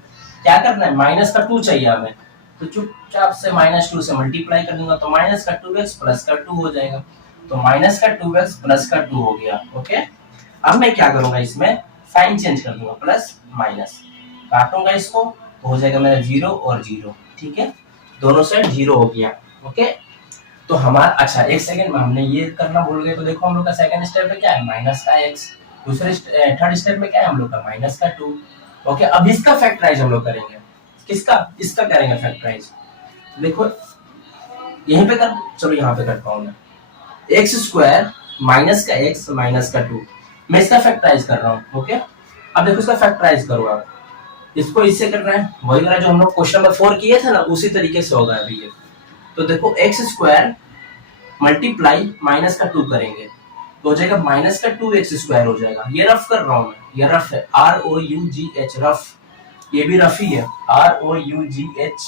क्या करना है, माइनस का 2 चाहिए हमें, तो चुपचाप से माइनस 2 से मल्टीप्लाई कर दूंगा तो माइनस का 2x प्लस का 2 हो जाएगा। तो माइनस का 2x प्लस का 2 हो गया। ओके, अब मैं क्या करूंगा, इसमें साइन चेंज कर दूंगा, प्लस माइनस काटूंगा इसको तो हो जाएगा मेरा 0 और 0। ठीक है, दोनों साइड 0 हो गया। ओके, तो हमारा अच्छा एक सेकंड में हमने ये करना भूल गए, तो देखो हम लोग का सेकंड स्टेप में क्या है, माइनस का x। दूसरे थर्ड स्टेप में क्या है हम लोग का, माइनस का 2। ओके, अब इसका फैक्टराइज हम लोग करेंगे, किसका, इसका करेंगे फैक्टराइज। देखो यहीं पे कर, चलो यहाँ पे करता हूँ मैं, एक्स स्क्वायर माइनस का x माइनस का 2, मैं इसका फैक्टराइज कर रहा हूँ। ओके, अब देखो इसका फैक्टराइज करो आप, इसको इससे कर रहे हैं, वही वाला जो हम लोग क्वेश्चन नंबर 4 किए थे ना, उसी तरीके से होगा अभी ये। तो देखो एक्स स्क्वायर मल्टीप्लाई माइनस का 2 करेंगे तो हो जाएगा माइनस का 2x स्क्वायर हो जाएगा। ये रफ कर रहा हूं मैं, ये रफ है, ROUGH रफ, ये भी रफ ही है, ROUGH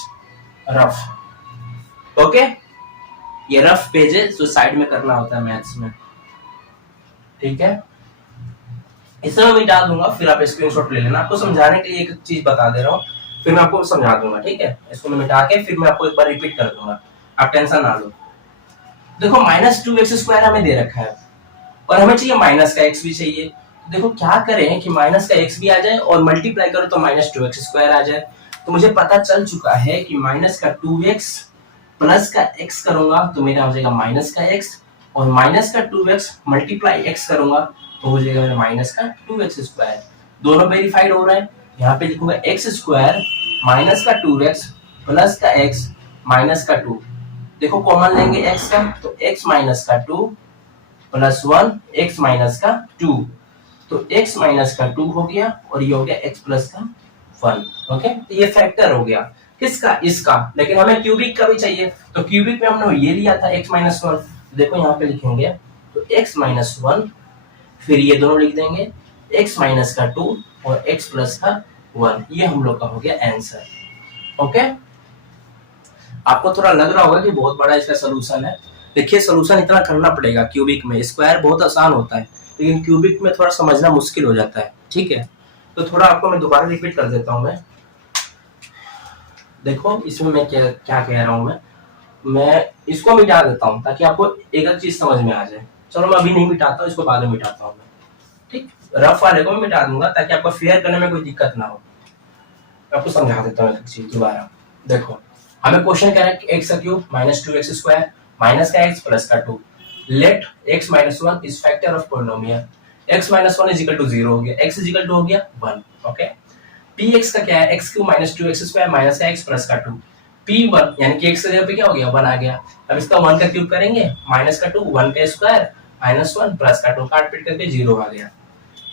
रफ। ओके, ये रफ पेज है जो साइड में करना होता है मैथ्स में। ठीक है, इसे मैं मिटा दूंगा, फिर आप स्क्रीनशॉट ले लेना। आपको समझाने के लिए एक चीज बता दे रहा हूँ, फिर मैं आपको समझा दूंगा। ठीक है, इसको मैं मिटा के फिर मैं आपको एक बार रिपीट कर दूंगा, आप टेंशन ना लो। देखो माइनस 2x स्क्वायर हमें दे रखा है और हमें चाहिए माइनस का x भी चाहिए। देखो क्या करें कि माइनस का x भी आ जाए और मल्टीप्लाई करो तो माइनस 2x स्क्वायर आ जाए। तो मुझे पता चल चुका है कि माइनस का 2x प्लस का x करूंगा तो मेरा हो जाएगा माइनस का x, और माइनस का 2x मल्टीप्लाई x करूंगा तो हो जाएगा मेरा माइनस का 2x स्क्वायर। दोनों वेरीफाइड हो रहा है। यहाँ पे लिखूंगा x स्क्वायर माइनस का 2x प्लस का x माइनस का 2। देखो कॉमन लेंगे x का, तो x माइनस का 2 प्लस 1 x माइनस का 2, तो x माइनस का 2 हो गया और ये हो गया x प्लस का 1। ओके, तो ये फैक्टर हो गया किसका, इसका। लेकिन हमें क्यूबिक का भी चाहिए, तो क्यूबिक में हमने ये लिया था x माइनस 1। देखो यहाँ पे लिखेंगे तो x माइनस 1, फिर ये दोनों लिख देंगे x माइनस का 2 और x प्लस का 1। ये हम लोग का हो गया आंसर। ओके, आपको थोड़ा लग रहा होगा कि बहुत बड़ा इसका सोल्यूशन है। देखिए सोल्यूशन इतना करना पड़ेगा, क्यूबिक में स्क्वायर बहुत आसान होता है लेकिन क्यूबिक में थोड़ा समझना मुश्किल हो जाता है। ठीक है, तो थोड़ा आपको मैं दोबारा रिपीट कर देता हूँ। मैं देखो इसमें मैं क्या क्या कह रहा हूँ, मैं इसको मिटा देता हूँ ताकि आपको एक एक चीज समझ में आ जाए। चलो मैं अभी नहीं मिटाता हूँ, इसको बाद में मिटाता हूँ मैं। ठीक, रफ वाले को मैं मिटा दूंगा ताकि आपको फेयर करने में कोई दिक्कत ना हो। आपको समझा देता हूँ एक चीज दोबारा। देखो हमें क्वेश्चन क्या है कि एक्स का cube minus 2x square minus का x प्लस का 2, let x minus 1 is factor of polynomial. x minus 1 is equal to 0 हो गया, x इज इक्वल टू हो गया 1। ओके, px का क्या है, x cube minus 2x square minus का x प्लस का 2, p1 यानी कि x की जगह पे क्या हो गया 1 आ गया। अब इसका 1 का क्यूब करेंगे, माइनस का 2 1 का स्क्वायर माइनस 1 प्लस का 2 काट पीट करके 0 आ गया।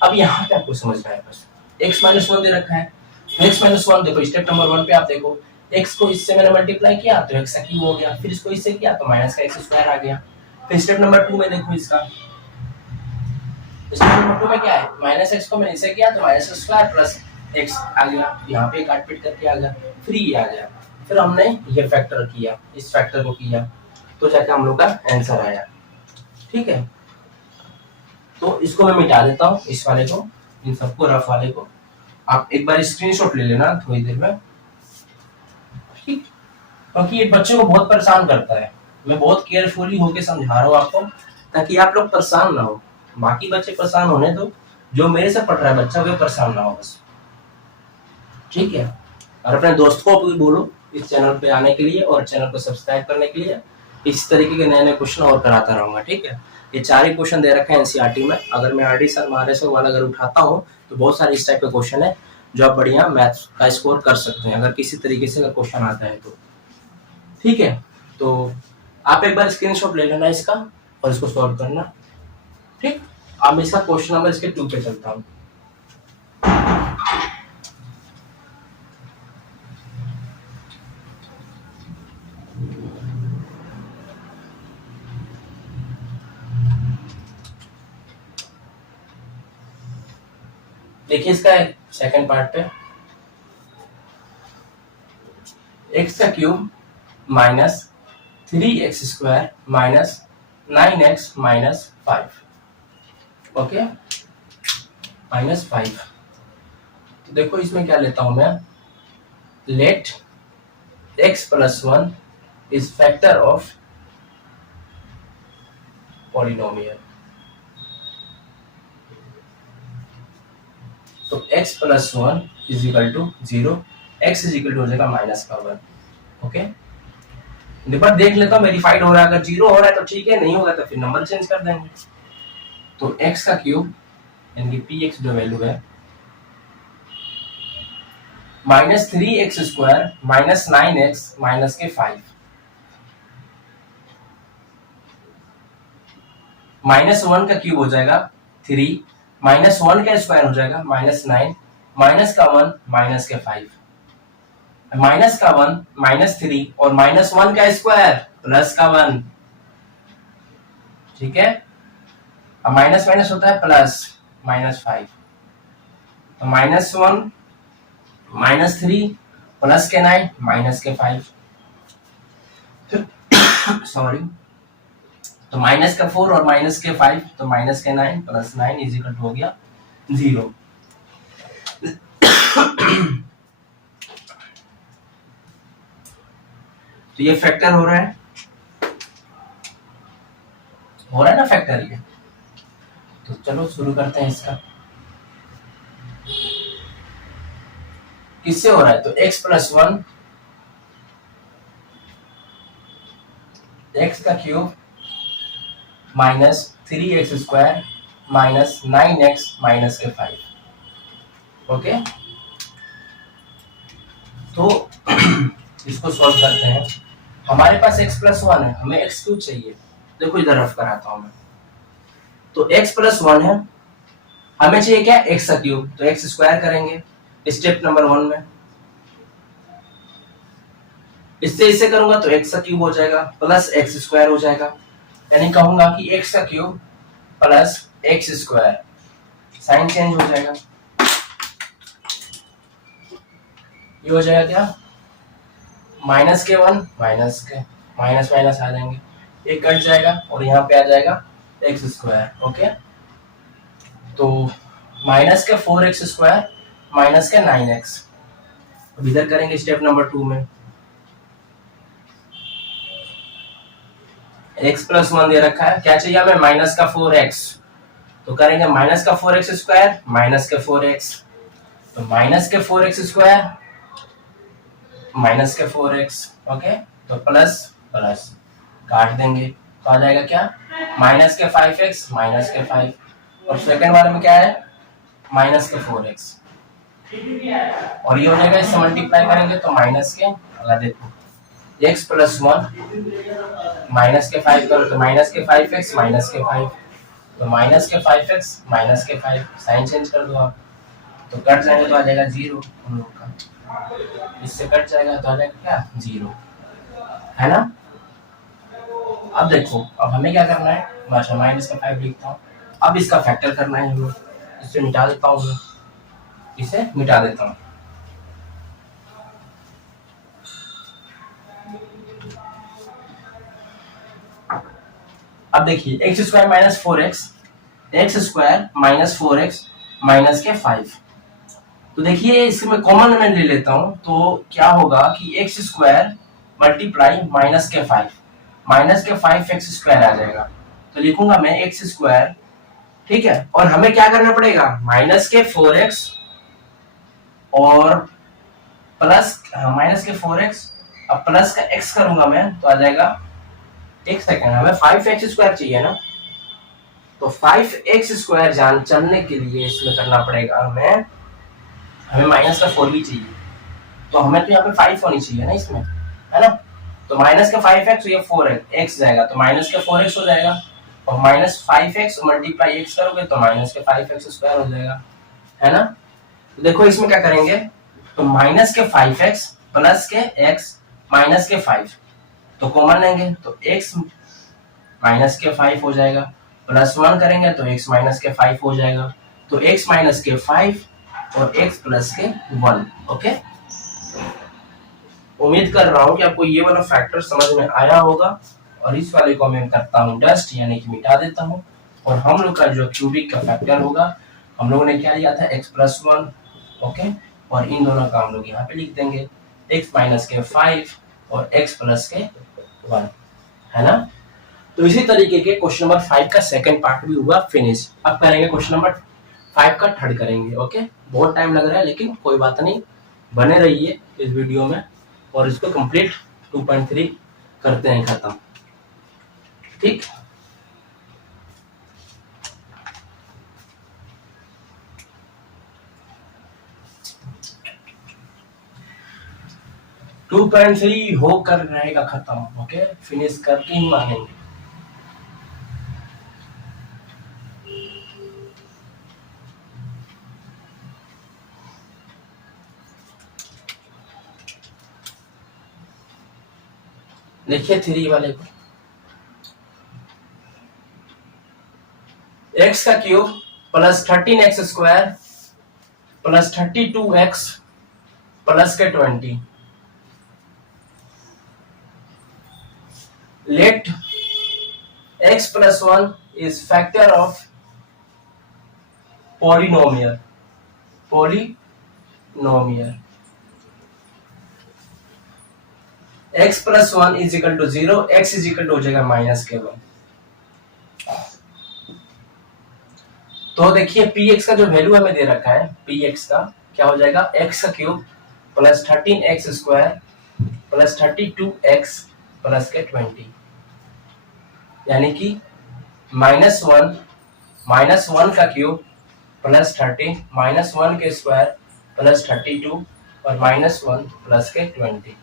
अब यहाँ पे आपको समझना है बस, x माइनस 1 दे रखा है, x माइनस 1 देखो स्टेप नंबर 1 पे आप देखो x को इससे मैंने मल्टीप्लाई किया तो x का क्यूब हो गया, फिर इसको इससे किया तो माइनस का x स्क्वायर आ गया। फिर स्टेप नंबर 2 में देखो इसका, स्टेप नंबर 2 में क्या है, माइनस x को मैंने इससे किया तो माइनस स्क्वायर प्लस x आ गया, यहाँ पे काट पीट करके आ गया, फिर ये आ गया। फिर हमने ये फैक्टर किया, इस फैक्टर को किया तो जाके हम लोग का आंसर आया। ठीक है, तो इसको मैं मिटा देता हूँ, इस वाले को, इन सबको रफ वाले को। आप एक बार स्क्रीनशॉट ले लेना थोड़ी देर में, ठीक, क्योंकि ये बच्चों को बहुत परेशान करता है। मैं बहुत केयरफुली होके समझा रहा हूँ आपको ताकि आप लोग परेशान ना हो। बाकी बच्चे परेशान होने दो, जो मेरे से पढ़ रहा है बच्चा वो परेशान ना हो बस। ठीक है, और अपने दोस्तों को भी बोलो इस चैनल पे आने के लिए और चैनल को सब्सक्राइब करने के लिए। इस तरीके के नए नए क्वेश्चन और कराता रहूंगा। ठीक है, ये 4 ही क्वेश्चन दे रखे हैं एनसीईआरटी में। अगर मैं आरडी सर मारे से वाला अगर उठाता हूँ तो बहुत सारे इस टाइप के क्वेश्चन है जो आप बढ़िया मैथ्स का स्कोर कर सकते हैं अगर किसी तरीके से क्वेश्चन आता है तो। ठीक है, तो आप एक बार स्क्रीनशॉट ले लेना इसका और इसको सॉल्व करना। ठीक, अब मैं इसका क्वेश्चन नंबर इसके 2 पे चलता हूँ। देखिए इसका सेकंड पार्ट पे एक्स का cube minus 3x² minus 9x minus 5, okay, minus 5। तो देखो इसमें क्या लेता हूं मैं, let x plus 1 is factor of polynomial. तो x plus 1 is equal to 0, x is equal to हो जाएगा -1, ओके। बट देख लेता हूं वेरीफाइड हो रहा है, अगर 0 हो रहा है तो ठीक है, नहीं होगा तो फिर नंबर चेंज कर देंगे। तो x का क्यूब यानी कि px जो वैल्यू है -3x² माइनस 9x माइनस के 5, -1 का क्यूब हो जाएगा 3, -1 का स्क्वायर हो जाएगा -9, माइनस का 1 माइनस के 5, माइनस का 1 -3 और -1 का स्क्वायर प्लस का 1, ठीक है। अब माइनस माइनस होता है प्लस, -5, तो -1 -3 प्लस के 9 माइनस के 5, सॉरी, तो माइनस का 4 और माइनस के 5, तो माइनस के 9 प्लस 9 इज इक्वल टू हो गया 0। तो ये फैक्टर हो रहा है ना फैक्टर ये। तो चलो शुरू करते हैं इसका। किससे हो रहा है, तो x प्लस 1 x का cube minus 3x² minus 9x minus के 5, ओके। तो इसको सॉल्व करते हैं। हमारे पास x प्लस 1 है, हमें x क्यूब चाहिए। देखो इधर रफ कराता हूं मैं। तो x प्लस 1 है, हमें चाहिए क्या, x का क्यूब, तो x स्क्वायर करेंगे स्टेप नंबर 1 में। इससे करूंगा तो x का क्यूब हो जाएगा प्लस x² हो जाएगा, यानी कहूंगा कि x का cube plus x², sign change हो जाएगा, ये हो जाएगा क्या, माइनस के 1 माइनस के माइनस माइनस आ जाएंगे, एक कट जाएगा और यहाँ पे आ जाएगा x², ओके। तो माइनस के 4x² माइनस के 9x। अब इधर करेंगे स्टेप नंबर 2 में, x प्लस 1 दे रखा है, क्या चाहिए हमें, माइनस का 4x, तो करेंगे माइनस का 4x² माइनस के 4x, तो माइनस के 4x² माइनस के 4x, ओके। तो प्लस प्लस काट देंगे तो आ जाएगा क्या, माइनस के 5x माइनस के 5, और सेकंड वाले में क्या है, माइनस के 4x, और ये हो जाएगा, इससे मल्टीप्लाई करेंगे तो माइनस के, अगर देखो x प्लस 1 माइनस के 5 करो तो माइनस के 5x माइनस के 5, तो माइनस के 5x माइनस के 5, साइन चेंज कर दो आप, तो कट जाएंगे तो आ जाएगा 0 हम लोग का, इससे कट जाएगा तो आ जाएगा क्या, 0, है ना। अब देखो, अब हमें क्या करना है, अच्छा माइनस का 5 लिखता हूँ, अब इसका फैक्टर करना है हमें, इसे मिटा देता हूँ मैं, इसे मिटा देता हूँ। अब देखिए x² minus 4x, x² minus 4x minus के 5, तो देखिए इसमें कॉमन मैं ले लेता हूं, तो क्या होगा कि x² मल्टीप्लाई माइनस के 5, माइनस के 5x² आ जाएगा, तो लिखूंगा मैं x², ठीक है। और हमें क्या करना पड़ेगा, माइनस के 4x और प्लस माइनस के 4x, अब प्लस का x करूंगा मैं तो आ जाएगा, एक सेकंड, हमें 5x² चाहिए ना, तो 5x² जान चलने के लिए इसमें करना पड़ेगा हमें माइनस का 4 भी चाहिए, तो हमें तो यहाँ पे 5 होनी चाहिए ना इसमें, है ना। तो माइनस का 5x, ये 4x जाएगा तो माइनस का 4x हो जाएगा, और माइनस 5x मल्टीप्लाई x करोगे तो माइनस के 5x² हो जाएगा, है ना। तो देखो इसमें क्या करेंगे, तो माइनस के 5x प्लस के x माइनस के 5, तो कॉमन लेंगे तो x माइनस के 5 हो जाएगा, प्लस 1 करेंगे तो x माइनस के 5 हो जाएगा, तो x माइनस के 5 और x प्लस के 1, ओके। उम्मीद कर रहा हूँ कि आपको ये वाला फैक्टर समझ में आया होगा। और इस वाले को मैं करता हूँ डस्ट, यानी कि मिटा देता हूँ। और हम लोग का जो क्यूबिक का फैक्टर होगा, हम लोगों ने क्या लिया था, x+1। ओके, और इन दोनों का हम लोग यहाँ पे लिख देंगे x-5 और x+1, है ना। तो इसी तरीके के क्वेश्चन नंबर 5 का सेकंड पार्ट भी हुआ फिनिश। अब करेंगे क्वेश्चन नंबर 5 का थर्ड करेंगे। ओके, बहुत टाइम लग रहा है लेकिन कोई बात नहीं, बने रहिए इस वीडियो में और इसको कंप्लीट 2.3 करते हैं खत्म। ठीक, टू पॉइंट थ्री होकर रहेगा खत्म। ओके, फिनिश करके ही मानेंगे। देखिए 3 वाले को, x का cube plus 13x² plus 32x plus के 20। Let x+1 is factor of polynomial x+1 is equal to 0, x is equal to हो जाएगा -1। तो देखिए px का जो वैल्यू हमें दे रखा है, px का क्या हो जाएगा, x का cube plus 13x² plus 32x plus के 20, यानी कि -1 का क्यूब प्लस 13 -1 के स्क्वायर प्लस 32 और -1 प्लस के 20,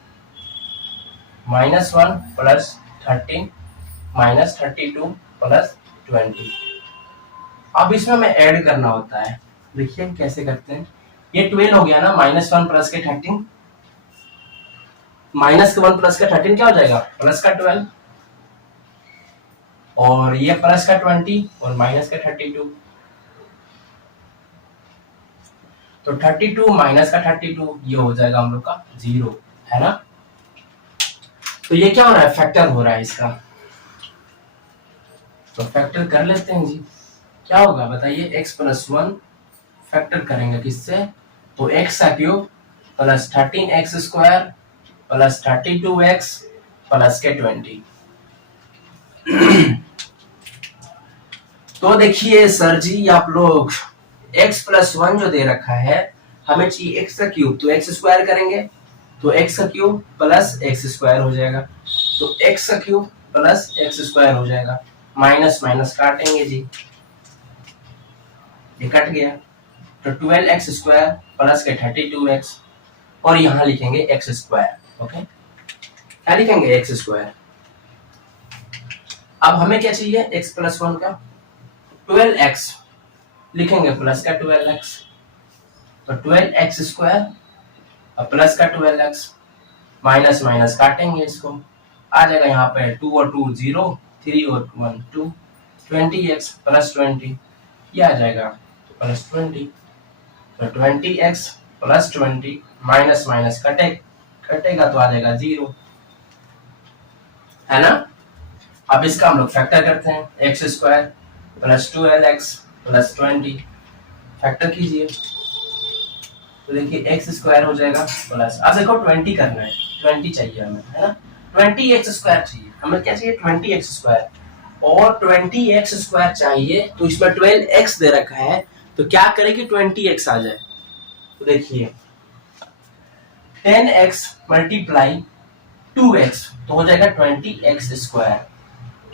-1 प्लस 13 -32 प्लस 20। अब इसमें हमें ऐड करना होता है। देखिए कैसे करते हैं, ये 12 हो गया ना, -1 प्लस के 13, -1 प्लस का 13 क्या हो जाएगा, प्लस का 12, और ये प्लस का 20 और माइनस का 32, तो 32 माइनस का 32 ये हो जाएगा हम लोग का 0, है ना। तो ये क्या हो रहा है, फैक्टर हो रहा है इसका। तो फैक्टर कर लेते हैं जी, क्या होगा बताइए, x+1 फैक्टर करेंगे किससे, तो x का cube plus 13x² plus 32x plus के 20। तो देखिए सर जी, आप लोग x+1 जो दे रखा है, हमें चाहिए x का क्यूब, तो x² करेंगे तो x का क्यूब प्लस x² हो जाएगा, तो x का क्यूब प्लस x² हो जाएगा, माइनस माइनस काटेंगे जी, ये कट गया, तो 12x² प्लस के 32x, और यहां लिखेंगे x²। ओके, क्या लिखेंगे, x²। अब हमें क्या चाहिए, x+1 का 12x लिखेंगे प्लस का 12x, तो 12x² और प्लस का 12x, माइनस माइनस काटेंगे इसको, आ जाएगा यहाँ पे 2 और 2 0, 3 और 1 2, 20x प्लस 20, ये आ जाएगा प्लस 20, तो 20x प्लस 20 माइनस माइनस कटेगा तो आ जाएगा 0, है ना। अब इसका हम लोग फैक्टर करते हैं, x² plus 12x plus 20 factor कीजिए, तो देखिए x² हो जाएगा प्लस, अब देखो 20 करना है, 20 चाहिए हमें, है ना, 20x² चाहिए हमें, क्या चाहिए 20x², और 20x² चाहिए, तो इसमें 12x दे रखा है, तो क्या करें कि 20x आ जाए, तो देखिए 10x मल्टीप्लाई 2x तो हो जाएगा 20x²,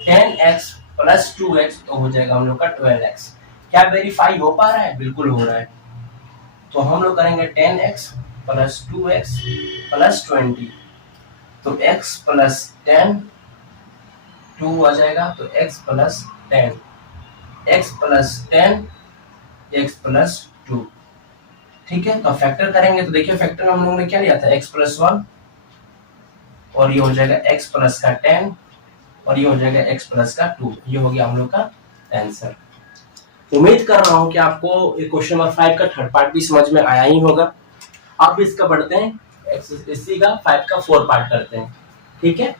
10x प्लस 2x तो हो जाएगा हम लोग का 12x। क्या वेरीफाई हो पा रहा है, बिल्कुल हो रहा है, तो हम लोग करेंगे 10x प्लस 2x प्लस 20, तो x प्लस 10 2 आ जाएगा, तो x plus 10, x plus 10 x plus 2, ठीक है। तो फैक्टर करेंगे तो देखिए फैक्टर हम लोगों ने क्या लिया था, x+1, और ये हो जाएगा x प्लस का 10 और ये हो जाएगा x प्लस का 2, ये हो गया हम लोग का आंसर। उम्मीद कर रहा हूं कि आपको क्वेश्चन नंबर 5 का थर्ड पार्ट भी समझ में आया ही होगा। अब इसका बढ़ते हैं इसी का 5 का 4 पार्ट करते हैं, ठीक है,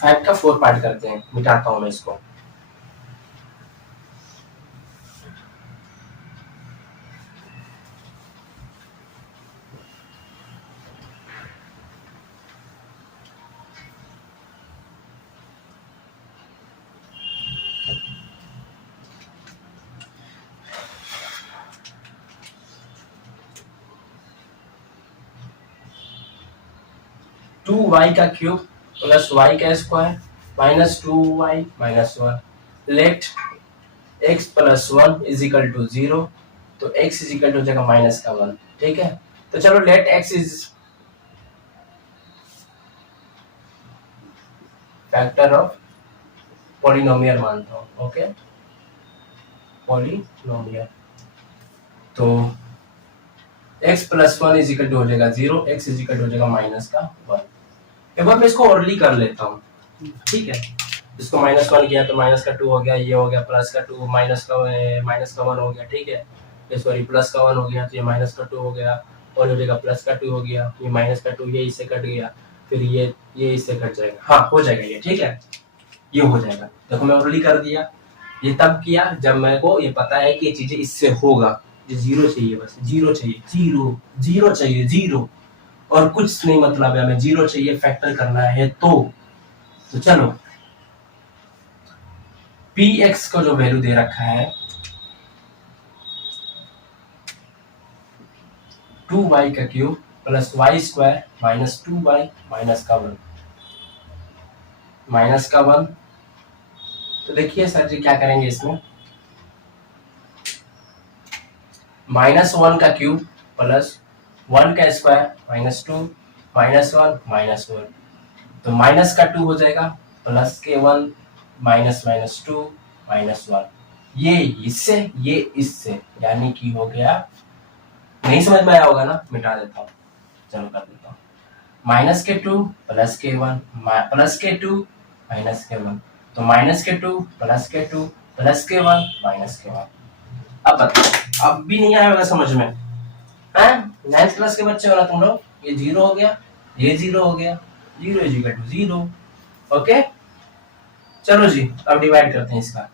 5 का 4 पार्ट करते हैं। मिटाता हूं मैं इसको। टू वाई का क्यूब प्लस वाई का square minus 2y minus 1 let x plus 1 is equal to 0, तो x इज इक्वल टू हो जाएगा माइनस का 1, ठीक है। तो चलो let x is factor of polynomial मानता हूं, ओके, पॉलिनोमियल। तो x plus 1 is equal to हो जाएगा 0, x इज इक्वल टू हो जाएगा माइनस का 1। एक बार मैं इसको ओरली कर लेता हूँ, ठीक है। इसको माइनस 1 किया तो माइनस का 2 हो गया, ये हो गया प्लस का 2, माइनस का 1 हो गया, ठीक है। ये सॉरी प्लस का 1 हो गया, तो ये माइनस का 2 हो गया, और हो जाएगा प्लस का 2 हो गया, ये माइनस का 2 ये इससे कट गया, फिर ये इससे कट जाएगा, हाँ हो जाएगा ये, ठीक है, ये हो जाएगा। देखो मैं ओरली कर दिया। ये तब किया जब मेरे को ये पता है कि ये चीजें इससे होगा। ये 0 चाहिए, बस 0 चाहिए, 0 चाहिए, 0 और कुछ नहीं, मतलब है हमें 0 चाहिए, फैक्टर करना है। तो चलो px का जो वैल्यू दे रखा है 2y का cube plus y square minus 2y minus का 1 माइनस का 1। तो देखिए सर जी क्या करेंगे इसमें, माइनस 1 का क्यूब प्लस 1 का स्क्वायर माइनस 2 माइनस 1 माइनस 1, तो माइनस का 2 हो जाएगा प्लस के 1 माइनस माइनस 2 माइनस 1, ये इससे यानी कि हो गया, नहीं समझ में आया होगा ना, मिटा देता हूँ, चलो कर देता हूँ, माइनस के 2 प्लस के 1 प्लस के 2 माइनस के 1, तो माइनस के 2 प्लस के 2 प्लस के 1 माइनस के 1। अब बताओ, अब भी नहीं आया होगा समझ में, है 9th क्लास के बच्चे हो ना तुम लोग। ये 0 हो गया, ये 0 हो गया, 0 इज इक्वल टू 0, ओके। चलो जी अब डिवाइड करते हैं इसका,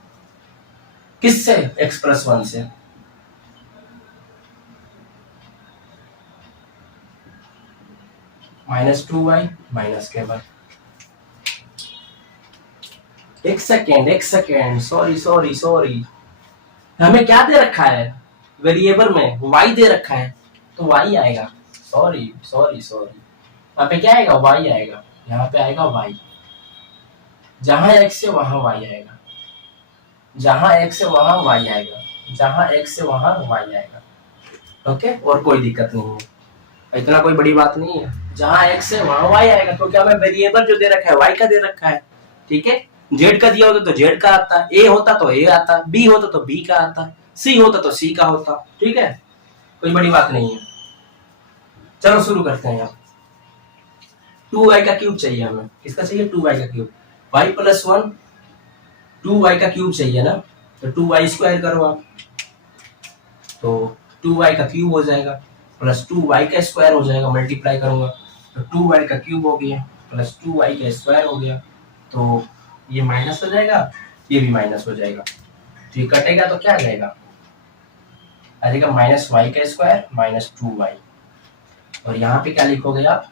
किससे, x प्लस 1 से, माइनस 2y माइनस के 1। एक सेकेंड, सॉरी, हमें क्या दे रखा है वेरिएबल में, y दे रखा है, तो y आएगा, सॉरी, यहाँ पे क्या आएगा, y आएगा, यहाँ पे आएगा y, जहां x है वहां y आएगा, जहां x है वहां y आएगा, जहां x है वहां y आएगा, ओके। और कोई दिक्कत नहीं है, इतना कोई बड़ी बात नहीं है, जहां x है वहां y आएगा, क्योंकि हमें वेरिएबल जो दे रखा है y का दे रखा है, ठीक है। z का दिया होता तो z का आता, a होता तो a आता, b होता तो b का आता, c होता तो c का होता, ठीक है, कोई बड़ी बात नहीं है। चलो शुरू करते हैं। यहाँ 2y का क्यूब चाहिए हमें, किसका चाहिए, 2y का क्यूब, y प्लस 1 2y का क्यूब चाहिए ना, तो 2y स्क्वायर करो आप, तो 2y का क्यूब हो जाएगा प्लस 2y का स्क्वायर हो जाएगा, मल्टीप्लाई करूंगा तो 2y का क्यूब हो गया प्लस 2y का स्क्वायर हो गया, तो ये माइनस हो जाएगा, ये भी माइनस हो जाएगा, तो ये कटेगा तो क्या आ जाएगा, आ जाएगा माइनस वाई का स्क्वायर माइनस 2y, और यहाँ पे क्या लिखोगे आप,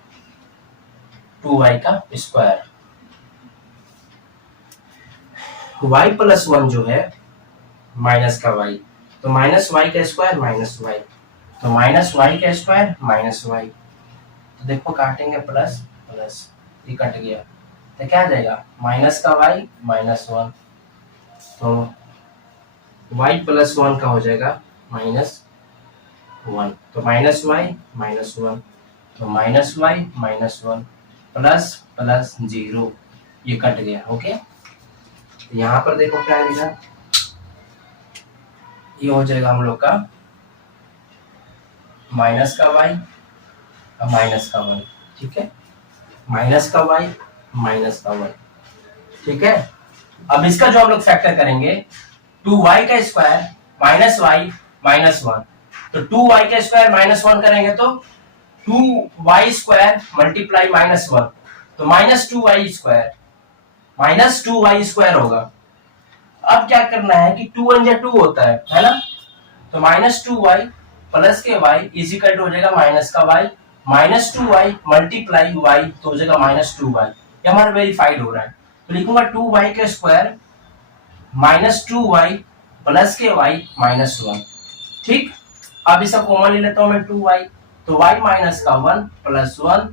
2y का स्क्वायर, y प्लस 1 जो है माइनस का y, तो माइनस वाई का स्क्वायर माइनस वाई, तो माइनस वाई का स्क्वायर माइनस वाई, तो देखो काटेंगे प्लस प्लस, ये कट गया, तो क्या आ जाएगा माइनस का y माइनस 1, तो y प्लस 1 का हो जाएगा माइनस 1, तो माइनस वाई माइनस 1, तो minus y minus 1 plus plus 0, ये कट गया, ओके। यहाँ पर देखो क्या आएगा, ये हो जाएगा हम लोग का माइनस का y और माइनस का 1, ठीक है, माइनस का y माइनस का 1, ठीक है। अब इसका जो हम लोग फैक्टर करेंगे 2y का स्क्वायर माइनस y माइनस 1, तो 2y का स्क्वायर माइनस 1 करेंगे तो 2y स्क्वायर मल्टीप्लाई -1, तो -2y स्क्वायर होगा। अब क्या करना है कि 2 1 2 होता है ना, तो -2y प्लस के y इज इक्वल टू हो जाएगा माइनस का y, -2y मल्टीप्लाई y तो हो जाएगा -2y। ये हमारा वेरीफाइड हो रहा है, तो लिखूंगा 2y के स्क्वायर -2y प्लस के y -1। ठीक, अब इसका कॉमन ले लेता हूं मैं 2y, तो y माइनस का 1 प्लस 1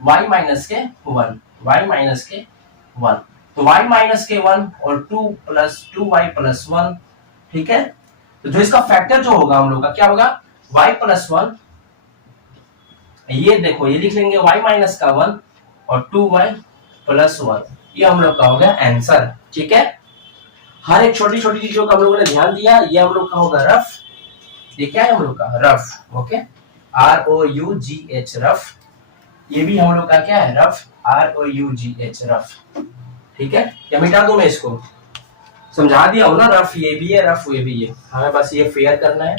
y माइनस के 1, y माइनस के 1, तो y माइनस के 1 और 2 प्लस 2y प्लस 1। ठीक है, तो जो इसका फैक्टर जो होगा हम लोग का क्या होगा, y प्लस 1, ये देखो ये लिख लेंगे y माइनस का 1 और 2y प्लस 1, ये हम लोग का हो गया आंसर। ठीक है, हर एक छोटी छोटी चीजों का हम लोगों ने ध्यान दिया, ये हम लोग का होगा रफ। ये क्या है हम लोग का रफ, ओके, ROUGH रफ। ये भी हम लोग का क्या है रफ, ROUGH रफ। ठीक है, या मिटा दूं मैं इसको, समझा दिया हूं ना, रफ ये भी है रफ ये भी है, हमें बस ये फेयर करना है,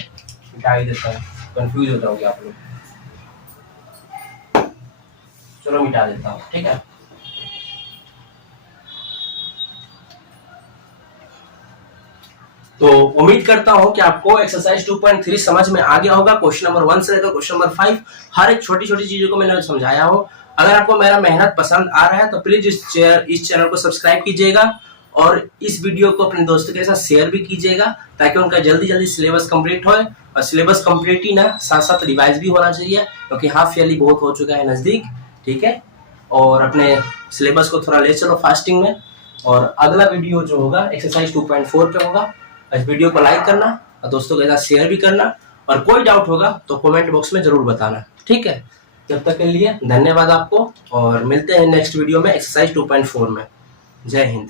मिटा ही देता हूं, कंफ्यूज होता होगा आप लोग, चलो मिटा देता हूं। ठीक है, तो उम्मीद करता हूं कि आपको एक्सरसाइज 2.3 समझ में आ गया होगा। क्वेश्चन नंबर 1 से लेकर क्वेश्चन नंबर 5 हर एक छोटी छोटी चीजों को मैंने समझाया हो। अगर आपको मेरा मेहनत पसंद आ रहा है तो प्लीज इस चैनल को सब्सक्राइब कीजिएगा और इस वीडियो को अपने दोस्तों के साथ शेयर भी कीजिएगा, ताकि उनका जल्दी जल्दी सिलेबस कंप्लीट हो। और सिलेबस कंप्लीट ही ना, साथ साथ रिवाइज भी होना चाहिए, क्योंकि हाफ ईयरली बहुत हो चुका है नजदीक। ठीक है, और अपने सिलेबस को थोड़ा ले चलो फास्टिंग में। और अगला वीडियो जो होगा एक्सरसाइज 2.4 पे होगा। इस वीडियो को लाइक करना और दोस्तों के साथ शेयर भी करना, और कोई डाउट होगा तो कमेंट बॉक्स में जरूर बताना। ठीक है, तब तक के लिए धन्यवाद आपको, और मिलते हैं नेक्स्ट वीडियो में एक्सरसाइज 2.4 में। जय हिंद।